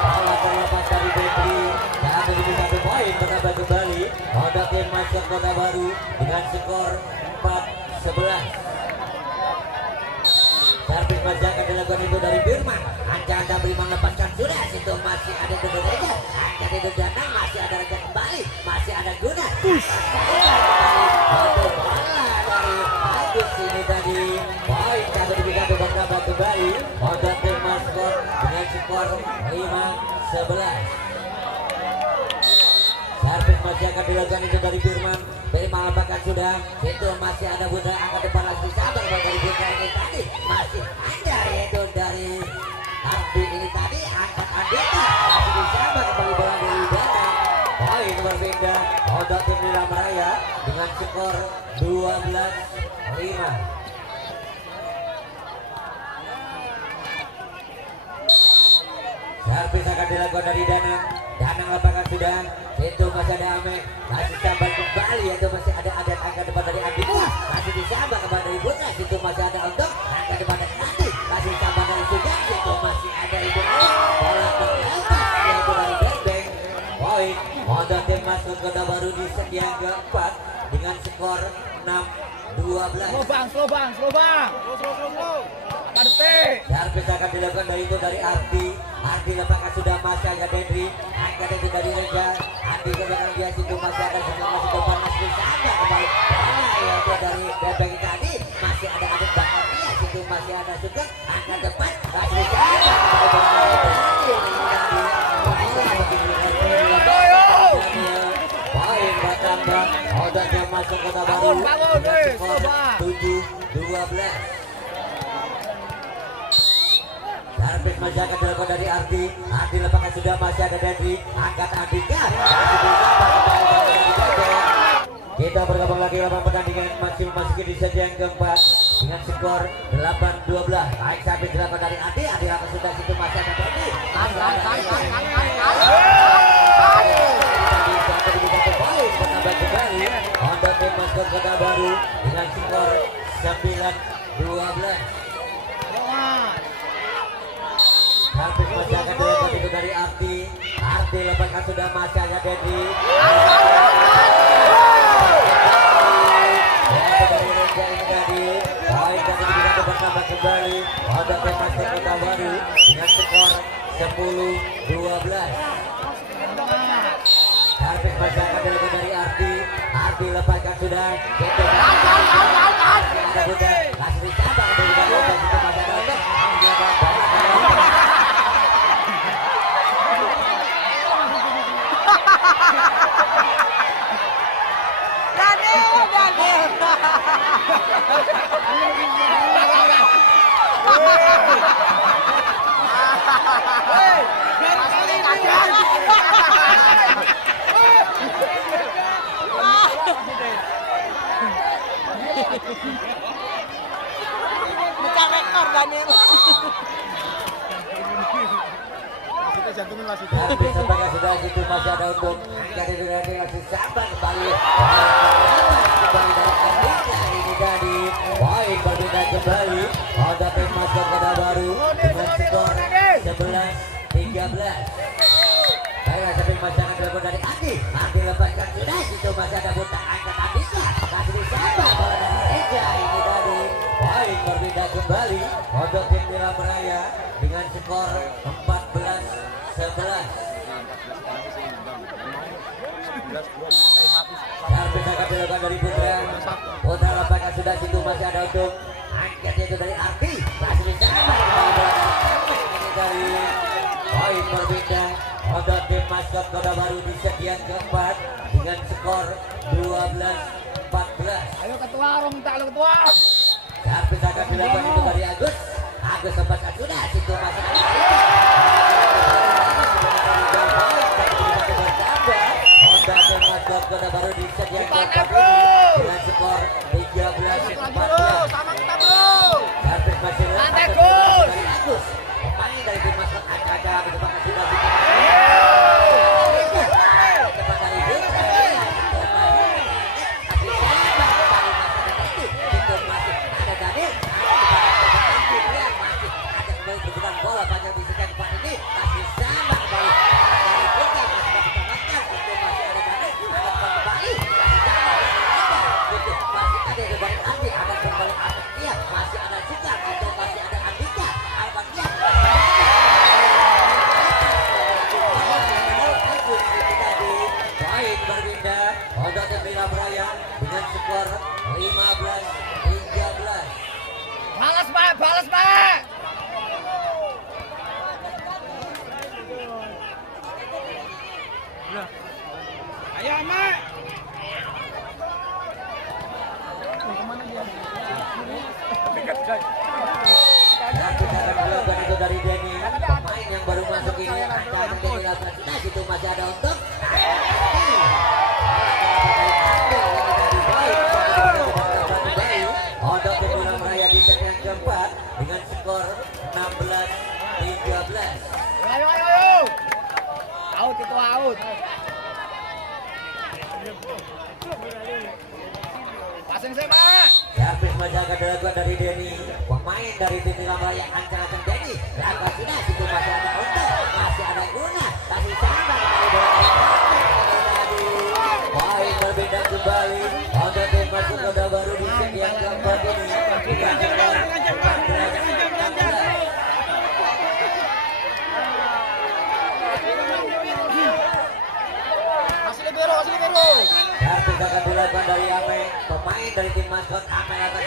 bola terlepas dari Bentri. Satu poin bertambah kembali untuk tim Maskot Kota Baru dengan skor 4-11. Servis masih akan dilakukan itu dari Firman. Ancang-ancang Firman lepaskan sudah, situ masih ada Dodo Reza, angkat itu Danang, masih ada Reza kembali, masih ada Guna. Untuk bola dari Agus ini tadi, poin satu demi satu bertambah kembali untuk tim Maskot dengan skor 5-11. Servis masih akan dilakukan itu dari Firman. Firman lepaskan sudah, situ masih ada Bunda, angkat depan langsung sabar dari Bunda ini tadi, masih ada yaitu dari Abdi ini tadi, angkat Andika, masih disambar kembali bola dari Dana. Poin berbeda untuk tim Nilam Raya dengan skor 12-5. Servis akan dilakukan dari Danang. Danang lepaskan sudah. Itu masih ada Ame. Masih sampai kembali. Itu masih ada angkat depan dari Andika. Masih disambang kembali dari Putra. Itu masih ada untuk angkat depan dari Andi. Masih disambang dari Sugan. Itu masih ada Ibu Ali. Bola terlepas. Yaitu dari Beng. Poin. Honda tim masuk kota baru di set yang keempat dengan skor 6-12. Slow bang. Slow. Servis akan dilakukan dari itu dari Ardi. Ardi lepaskan sudah masih ada Dendri. Angkat itu dari Reja. Ardi ke belakang dia situ masih ada sebelah masih depan masih sama kembali. Yaitu dari Bebeng tadi masih ada Adit Bakal dia situ masih ada Sugeng. Angkat depan masih sama poin bertambah. Odanya masuk kota baru. Bangun, Skor 7-12. Servis masih akan dilakukan dari Ardi. Ardi lepaskan sudah masih ada Dendri. Angkat Andika. Masih bersama kembali dari Bebeng. Kita bergabung lagi dalam pertandingan masih memasuki di set yang keempat dengan skor 8-12. Baik servis dilakukan dari Ardi. Ardi akan sudah situ masih ada Dendri. Menambah kembali Honda tim masuk kota baru dengan skor 9-12. Servis masih akan dilakukan itu dari Ardi. Ardi lepaskan sudah masih ada Dedi. Dari Reja ini tadi. Poin dari kita bertambah kembali. Honda tim masuk kota baru dengan skor 10-12. Servis masih akan dilakukan dari Ardi. Ardi lepaskan sudah. Ada Bunda. Masih disambang dari Bunda. Itu masih ada untuk. Pecah rekor Daniel. Servis sebagai sudah situ masih ada untuk dari Durani masih sambang kembali. Kembali dari Andika ini tadi. Poin berbeda kembali. Honda tim masuk kota baru dengan skor 11-13. Baiklah servis masih akan dilakukan dari Andi. Andi lepaskan sudah situ masih ada Buta angkat Andika. Masih disambang bola dari Reja ini tadi. Poin berbeda kembali. Honda tim Wilam Raya dengan skor 14-11. Servis akan dilakukan dari Putra. Putra lepaskan sudah situ masih ada untuk angkat itu dari Ardi. Masih disambang ini dari poin berbeda. Honda tim masuk kota baru di set yang keempat dengan skor 12-14. Ayo ketua, orang minta lo ketua. Servis akan dilakukan itu dari Agus. Agus lepaskan sudah situ masih ada. Honda tim masuk kota baru di set yang keempat dengan skor 13-14. Sama kita bro. Servis masih Santai, lepaskan Gus. dari Agus. Pemain dari tim masuk ada lepaskan sudah situ. Depan dari Putra. Itu masih ada Daniel. Ada kembali berputar bola panjang di sekian depan ini masih sama kembali dari Putra masih dapat itu masih ada Daniel. Ada kembali itu masih ada dari Andi. Ada kembali atas dia masih ada Sugar itu masih ada Andika. Alban dia. Poin berpindah untuk tim Wilam Raya dengan skor 15-13. Balas pak. Ayo Mak. Dan kita akan melakukan itu dari Denny. Pemain yang baru masuk ini akan Denny lakukan. Nah situ masih ada untuk Honda tim Wilam Raya di set yang keempat dengan skor 16-13. Ayo. Out itu out. Passing saya, Pak. Servis menjaga dilakukan dari Denny, pemain dari tim Nilam Raya ancang-ancang Denny. Langkah sudah, situ masih ada Untung, masih ada Guna, kasih sambal kembali bola dari poin berbeda kembali. Untuk tim masuk kota baru di set yang keempat ini. Bukan skor 14-16. Kasih libero, kasih libero. Servis akan dilakukan dari Ame, pemain dari tim maskot Ame atas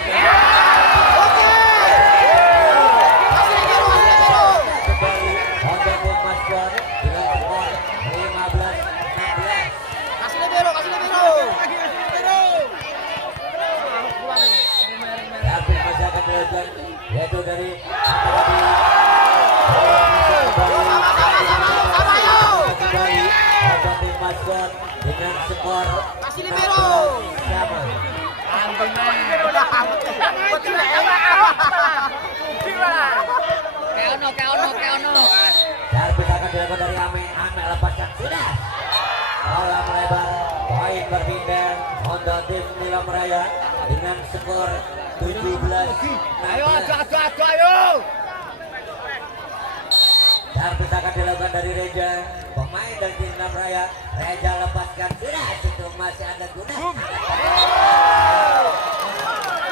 kembali untuk tim maskot dengan skor 15-16. Kasih libero, kasih libero. Servis masih akan dilakukan yaitu dari kembali untuk tim maskot dengan skor Kasih libero. sama. Keono. Servis akan dilakukan dari Ame, Ame lepaskan sudah. Bola melebar, poin berpindah untuk tim Nilam Raya dengan skor 17-16. Ayo, ayo. Servis akan dilakukan dari Reja, pemain dari tim Nilam Raya. Reja lepaskan sudah, situ masih ada Guna.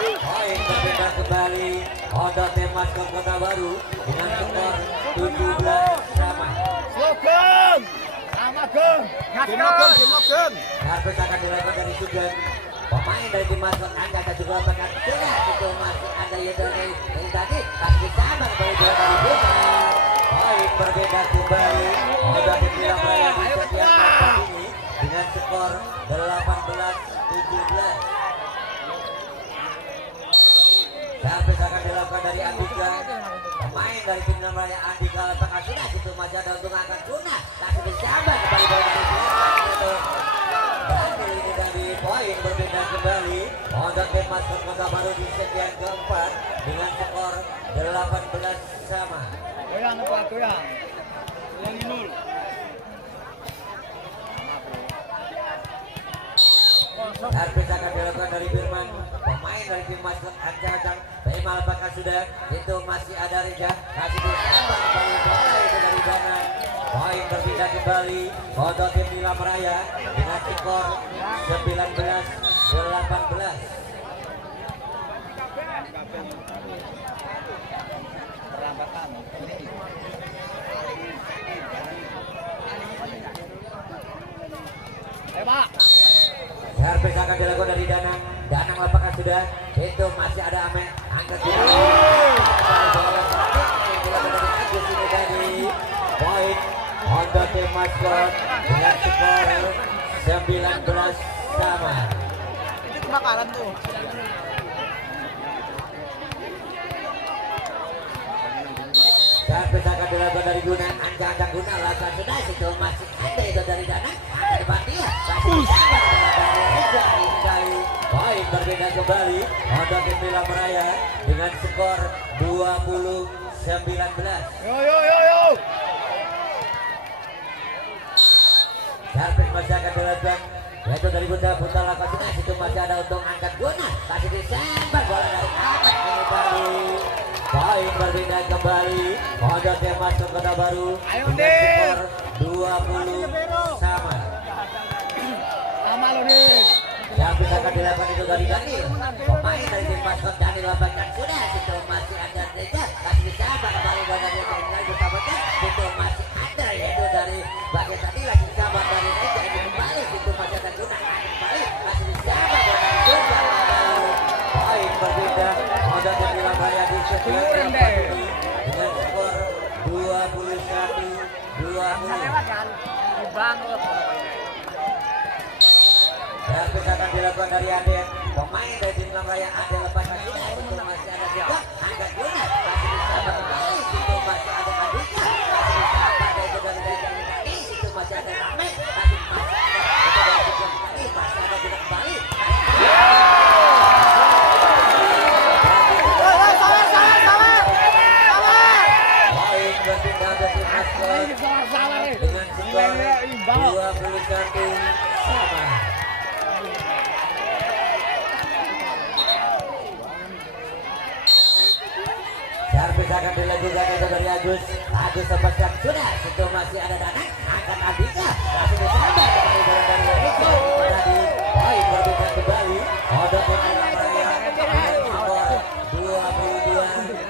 Poin berpindah kembali untuk tim maskot Kota Baru dengan skor 17 sama. Slogan. Sama geng. Servis akan dilakukan dari Sugeng, pemain dari tim maskot Anda juga lepaskan sudah, situ masih ada Yudhoni dari tadi kasih sabar kembali bola dari Buka. Poin berbeda kembali untuk tim Nilam Raya di set yang keempat ini dengan skor 18-17. Servis akan dilakukan dari Andika, pemain dari tim Nilam Raya. Andika lepaskan sudah, situ masih ada untuk angkat Guna, kasih bersabar kembali bola dari Buka. Dan ini dari poin berbeda kembali untuk tim maskot Kota Baru di set yang keempat dengan skor 18 sama. Goyang apa? Goyang. Goyangin dulu. Servis akan dilakukan dari Firman, pemain dari tim maskot Ancang-Ancang. Terima lepaskan sudah, itu masih ada Reja, kasih bersama kembali bola itu dari Dana. Poin berpindah kembali untuk tim Nilam Raya dengan skor 19-18. Perlambatan. Ayo, Pak. Servis akan dilakukan dari Danang. Danang lepaskan sudah, itu masih ada Ame, angkat dulu. Bola cantik yang dilakukan dari Agus ini dari poin untuk tim maskot dengan skor 19 sama. Itu kebakaran tuh. Servis akan dilakukan dari Guna, Ancang-Ancang Guna lakukan sudah, situ masih ada itu dari Danang. Angkat depan dia, kasih sabar dari Reza ini kali. Poin berbeda kembali untuk tim Nilam Raya dengan skor 20-19. Yo. Servis masih akan dilakukan yaitu dari Buta lakukan sudah, situ masih ada untuk angkat Guna, kasih disambar bola dari Ahmad ini baru. Poin berbeda kembali untuk tim masuk Kota Baru Ayo, dengan Din. skor 20 sama. Sama lo nih. Servis akan dilakukan itu dari Daniel, pemain dari tim maskot Daniel lepaskan sudah, situ masih ada Reja, kasih disambar kembali bola dari Daniel bersama situ masih ada yaitu dari bagian tadi lagi disambar dari Reja ini kembali, situ masih ada Guna kembali, kasih disambar bola dari Guna. Poin berbeda untuk tim Nilam Raya di set yang keempat ini dengan skor 21-20. Servis akan dilakukan dari Aden, pemain dari tim Nilam Raya. Aden lepaskan sudah, itu masih ada juga angkat Guna, kasih disambar kembali, situ masih ada Andika, kasih disambar itu dari Reja ini tadi, situ masih ada Rame, kasih masih ada itu dari Sugeng tadi, masih ada Guna kembali. Poin berpindah ke tim maskot dengan skor 21 sama. Servis akan dilakukan itu dari Agus. Agus lepaskan sudah. Situ masih ada Danang. Angkat Andika. Langsung disambar kembali bola dari Reza. Tadi poin berbeda kembali. Odo Pemain Raya dengan skor 22-21.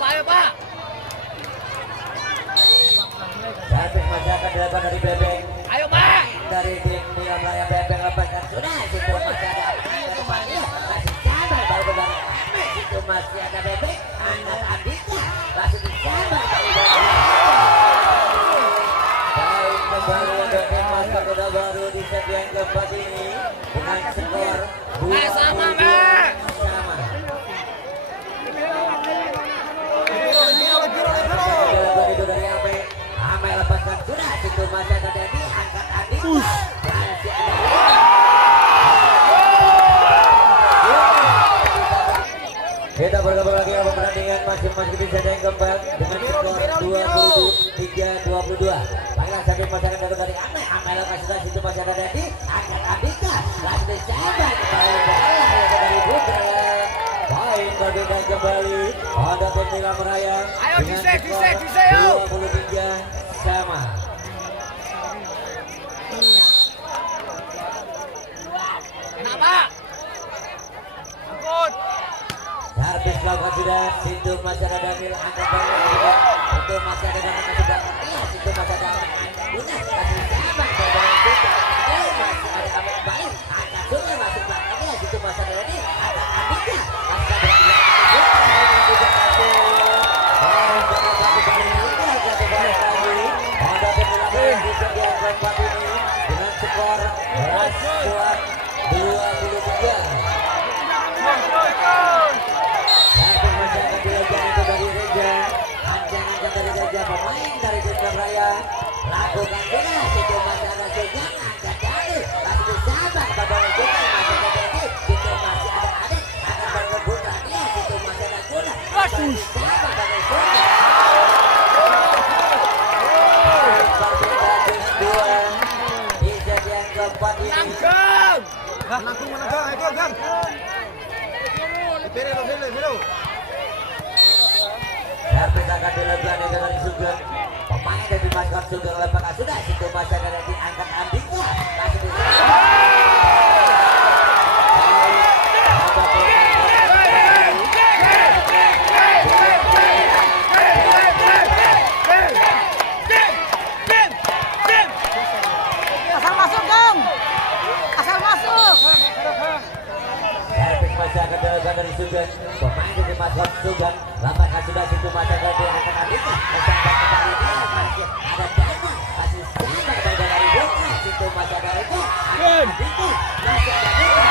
Ayo Pak. Servis masih akan dilakukan dari Bebeng. Ayo Pak. Dari tim Nilam Raya Bebeng lepaskan sudah. Situ masih ada kembali. Masih sambar baru kembali. Situ masih ada Bebeng. Angkat Andika. Masih disambar baru baik kembali untuk tim Master Kuda Baru di set yang keempat ini dengan skor 2 sama, Mbak. sama. Itu dari Ame. Ame lepaskan sudah. Situ masih ada Dedi. Angkat Andika. Masih ada kita bergabung lagi dalam pertandingan masing-masing di set yang keempat dengan skor 23-22. Baiklah sakit masyarakat dari Ame. Ame lepas sudah. Situ masih ada Dedi. Angkat Andika. Langsung disambar kembali bola dari Putra. Poin berbeda kembali. Ada tim Nilam Raya. Ayo dengan disek, skor yuk. 23 sama. Kenapa? Ampun. Servis lakukan sudah. Situ masih ada Daniel. Angkat bola sudah. Situ masih ada Daniel masih belakang. Iya, situ masih ada Amin. Angkat Guna. Kasih sabar. Bola juga. Masih ada Amin kembali. Angkat Sungai masuk belakang. Iya, situ masih ada Daniel. Angkat Andika. Masih ada dengan skor 23. Satu masih akan dilakukan itu dari Reza. Ancang-ancang dari Reza, pemain dari Nilam Raya. Lakukan sudah. Situ masih ada Sugeng. Angkat dari. Masih disabar pada Sugeng. Masih ada Dedi. Situ masih ada Adek. Akan berebut dia. Situ masih ada Guna. Masih disabar pada Sugeng. Bagus dua. Di set yang keempat ini. Menangkung, ayo kan. Servis akan dilakukan itu dari Sugeng. Pemain dari maskot Sugeng lepaskan sudah. Situ masih ada yang diangkat Andika. Masih Asal masuk dong. Asal masuk. servis masih akan dilakukan dari Sugeng. Pemain dari maskot Sugeng lepaskan sudah. Situ masih ada yang diangkat Andika. Sampai kembali dia masih ada Dana. Masih sampai kembali dari Bukra. Situ masih ada Reza. Andika masih ada Dana.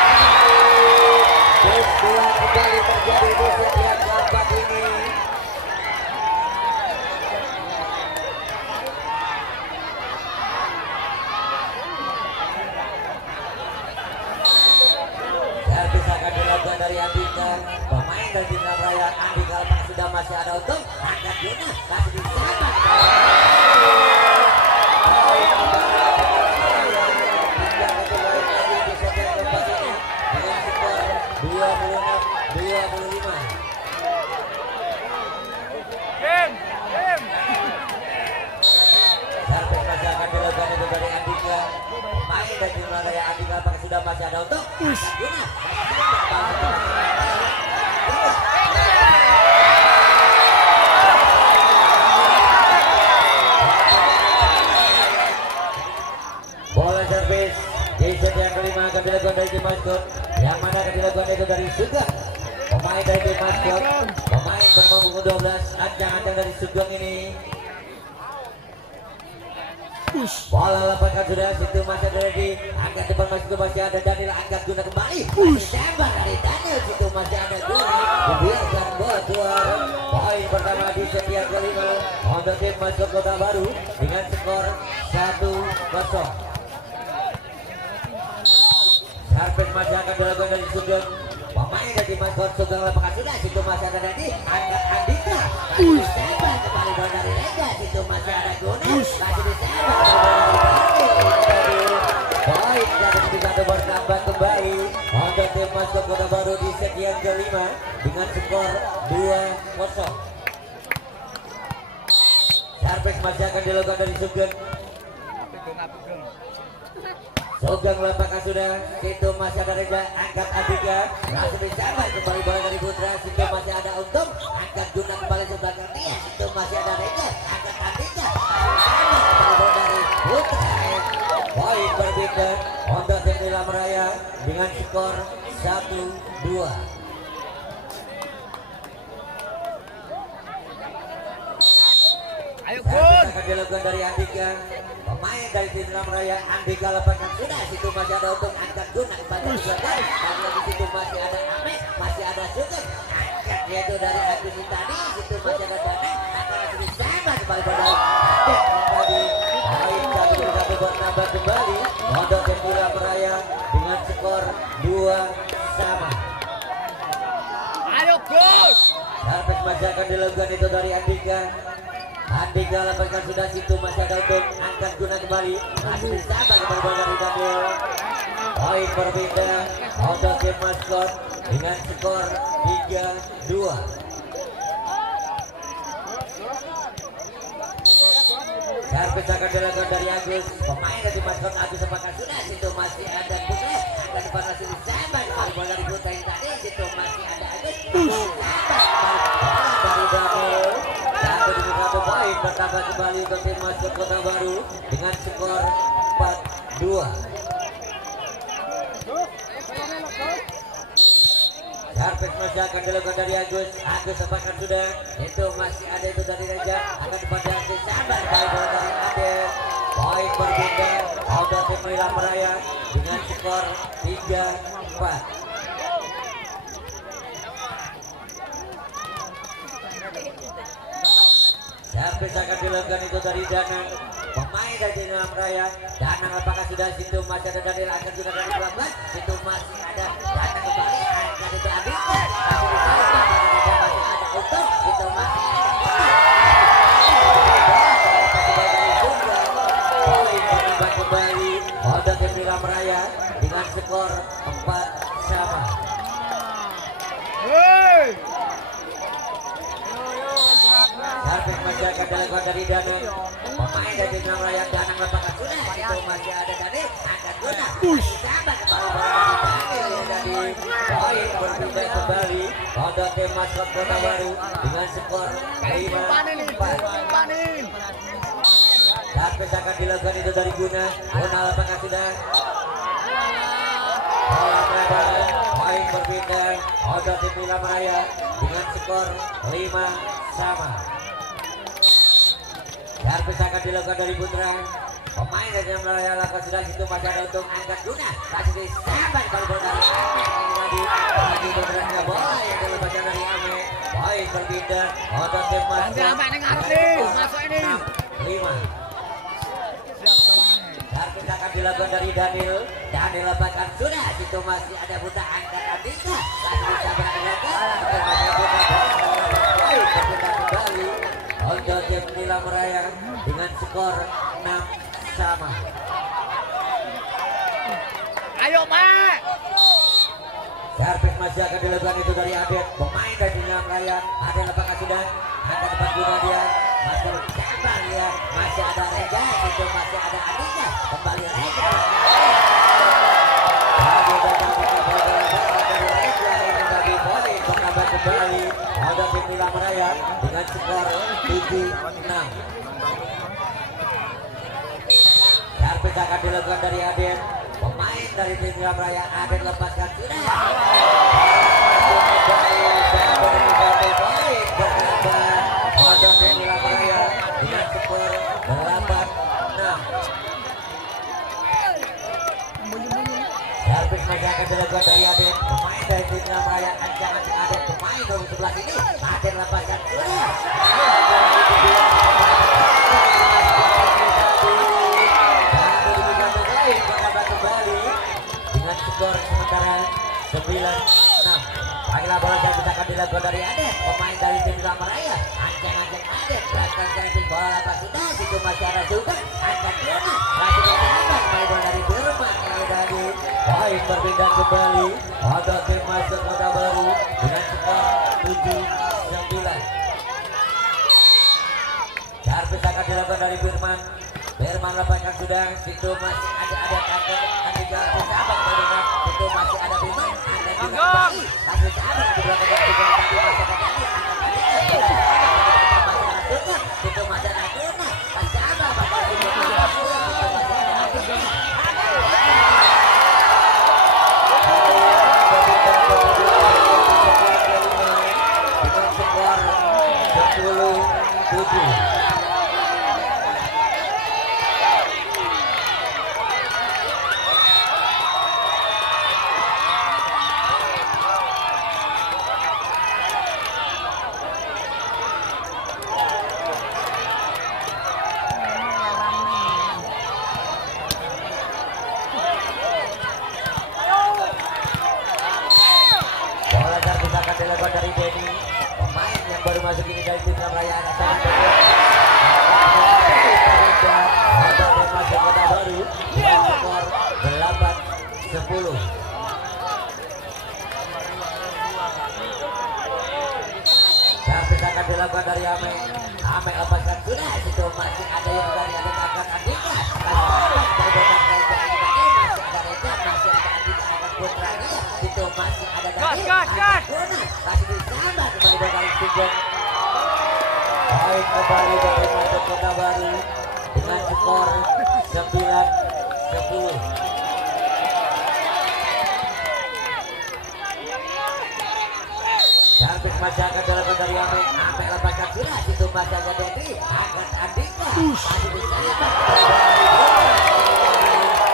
Dua kembali terjadi di set yang keempat ini. Servis akan dilakukan dari Andika. Pemain dari Nilam Raya. Andika lepas sudah masih ada untung. Angkat Yuna. Masih disambar. Dengan skor 26-25. Servis masih akan dilakukan itu dari Andika. Pemain dari Nilam Raya. Andika lepas sudah masih ada untung. Angkat Yuna. Bola servis di set yang kelima akan dilakukan dari tim maskot. Yang mana akan dilakukan itu dari Sugeng. Pemain dari tim maskot. Pemain bernomor 12. Ancang-ancang dari Sugeng ini. Bola lepaskan sudah. Situ masih ada di angkat depan masih ada Daniel. Angkat Guna kembali. Masih tembak dari Daniel. Situ masih ada Guna. Dibiarkan bola keluar. Poin pertama di setiap kelima untuk tim Maskot Kota Baru dengan skor 1-0. Servis masih akan dilakukan dari Sugeng. Pemain dari Maskot Sugeng lepaskan sudah. Situ masih ada Randy. Angkat Andika. Masih ditembak kembali bola dari Reza. Situ masih ada Guna. Masih ditembak dari poin dari ketika bertambah kembali untuk tim Maskot Kota Baru di setiap kelima dengan skor 2-0. Servis masih akan dilakukan dari Sugeng. Sugeng lepaskan sudah. Situ masih ada Reza. Angkat Andika. Langsung disambar kembali bola dari Putra. Situ masih ada Untung. Angkat Guna kembali sebelah dia. Situ masih ada Reza. Angkat Andika. Disambar kembali bola dari Putra. Poin berbeda untuk tim Nilam Raya dengan skor 1-2. Ayo Servis Gun. akan dilakukan dari Andika. Pemain dari tim Nilam Raya Andika lepaskan sudah. Situ masih ada Untung. Angkat Guna kembali ke belakang. Karena di situ masih ada Amek. Masih ada Sugeng. Angkat yaitu dari Agus tadi. Situ masih ada Dana. Akan langsung disambar kembali bola dari Amek. Tadi poin satu bertambah kembali untuk tim Nilam Raya dengan skor 2-2. Ayo Gus. Servis masih akan dilakukan itu dari Andika. Andika lepaskan sudah. Situ masih ada Untung. Angkat Guna kembali. Masih disambar kembali bola dari Daniel. Poin berbeda untuk tim Maskot dengan skor 3-2. Servis akan dilakukan dari Agus. Pemain dari Maskot Agus lepaskan sudah. Situ masih ada Putra. Angkat depan masih disambar kembali bola dari Putra yang tadi. Situ masih ada Agus. Bola dari Daniel. Satu poin bertambah kembali untuk tim Maskot Kota Baru dengan skor 4-2. Servis masih akan dilakukan dari Agus. Agus lepaskan sudah. Itu masih ada itu dari Reza. Akan dipada disambar kembali bola dari Adel. Poin berbeda untuk tim Nilam Raya dengan skor 3-4. Servis akan dilakukan itu dari Danang. Pemain dari Nilam Raya. Danang apakah sudah. Situ masih ada Daniel. Angkat juga dari belakang. Situ masih ada Danang kembali. Angkat itu Andika. Masih disalahkan. Masih ada Untung. Itu masih poin bertambah kembali untuk tim Nilam Raya dengan skor 4-sama. Hei. Servis masih akan dilakukan dari Danang. Pemain dari Nilam Raya. Danang lepaskan sudah. Situ masih ada Daniel. Angkat Guna. Disambar kembali bola dari Daniel. Dari poin berbeda kembali untuk tim Maskot Kota Baru dengan skor 5-4. Panin. Servis akan dilakukan itu dari Guna. Guna lepaskan sudah. Bola melebar. Poin berbeda untuk tim Nilam Raya dengan skor 5-sama. Servis akan dilakukan dari Putra. Pemain dari Nilam Raya lakukan sudah. Situ masih ada Untung. Angkat Guna. Masih disambar kembali bola dari Amek. Ini lagi beberapa bola yang dilepaskan dari Amek. Poin berbeda untuk tim Maskot. Ganti Amek ning ngarep nih. Masuk ini. 5. Servis akan dilakukan dari Daniel. Daniel lepaskan sudah. Situ masih ada Buta. Angkat Andika. Masih disambar dilakukan. Poin berbeda kembali untuk tim Nilam Raya dengan skor 6-sama. Ayo Mak. Servis masih akan dilakukan itu dari Adel. Pemain dari Nilam Raya. Adel lepaskan sudah. Angkat depan Guna dia. Masih disambar ya. Masih ada Reza. Itu masih ada Andika. Kembali Reza. Lagi datang kita bola dari Reza. Ini bagi poin bertambah kembali untuk tim Nilam Raya dengan skor 7-6. Servis akan dilakukan dari Adel. Pemain dari tim Nilam Raya. Adel lepaskan sudah. Untuk tim Nilam Raya dengan skor 8-6. Servis masih akan dilakukan dari Adel. Pemain dari tim Nilam Raya. Ancaman Adel. Pemain dari sebelah sini. Deni masih lepaskan sudah. Kembali dengan skor sementara 9-6. Baiklah, bola yang bisa dilakukan dari Adet, pemain dari tim Ramaraya. Ancang-ancang Adet, belakang serving bola pas sudah, situ masih ada juga. Angkat Dona, masih bertahan, main bola dari Firman yang tadi. Baik, berpindah kembali. Ada tim masuk Kota Baru dengan skor 7-9. Servis akan dilakukan dari Firman. Firman lepaskan sudah, situ masih ada kakek, juga sahabat berdengar, situ masih ada Firman, ada juga kembali, kasih sahabat di belakang yang juga tadi masuk ke tadi, situ masih ada Dona, kasih sahabat, bakal situ masih ada dengan skor 10-7. Dilakukan dari Deni, pemain yang baru masuk ini dari tim Ramaraya. Ada masuk Kota Baru dengan skor 8-10. Servis akan dilakukan dari Ame. Ame lepaskan sudah, situ masih ada yang dari akan Andika. Masih ada Reza, masih ada Andika akan Putra. Situ masih ada dari kasih disambar kembali dari Sugeng. Baik, kembali dari masuk Kota Baru dengan skor 9-10. Servis masih akan dilakukan dari Ame. Ame lepaskan sudah, situ masih ada Deni akan Andika masih disambar.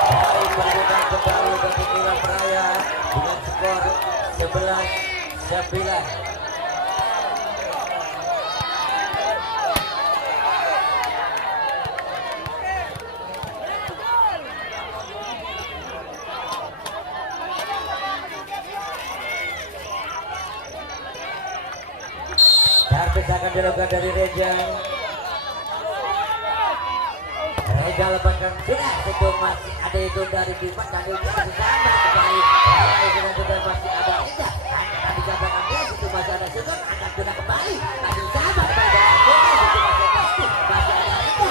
Baik, bergerak kembali dari tim Ramaraya dengan skor 11-9. Servis akan dilakukan dari Reza. Reza lepaskan sudah, itu masih ada itu dari Bima dan itu masih sama kembali. Sudah masih ada Reza. Tadi gambarkan dia, situ masih ada Sugeng, angkat sudah kembali. Masih sama kembali dari Sugeng, situ masih pasti masih ada itu.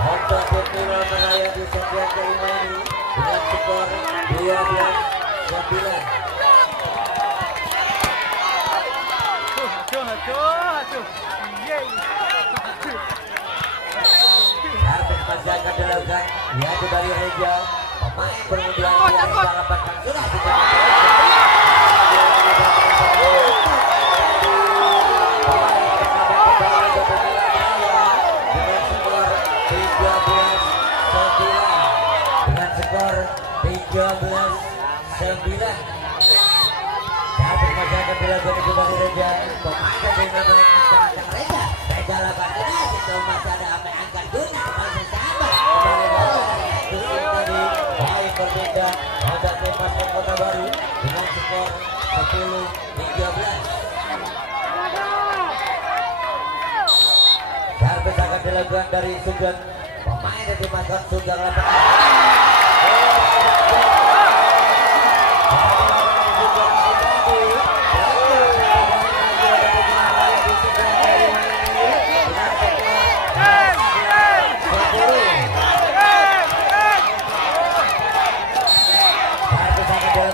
Untuk tim Ramaraya di setiap kelima ini dengan skor 12-9. Servis masih akan dilakukan, yaitu dari Reza, pemain bermunculan yang dapatkan sudah tidak. Dengan skor 13-9. Servis masih akan dilakukan kembali Reza, pemain dari namanya Ancang-Ancang Reza. Reza lakukan sudah, situ masih ada Ame angkat Duna, masih sahabat kembali bola dari Agus tadi. Baik, berpindah ada tim masuk Kota Baru dengan skor 10-13. Servis akan dilakukan dari Sugeng, pemain dari masuk Sugeng lapangan.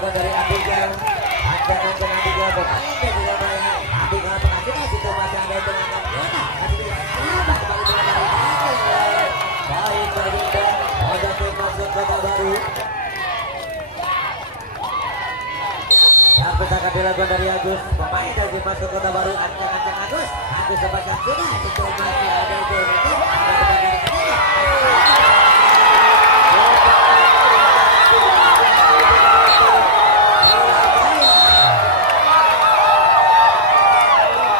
Dari Andika, Ancang-Ancang Andika, pemain dari Ramaraya. Andika lepaskan situ masih ada itu angkat Dona, masih bisa sahabat kembali bola dari Daniel. Baik, berbeda, ada tim masuk Kota Baru. Servis akan dilakukan dari Agus. Pemain dari Masuk Kota Baru, ancang-ancang Agus lepaskan sudah. Itu masih ada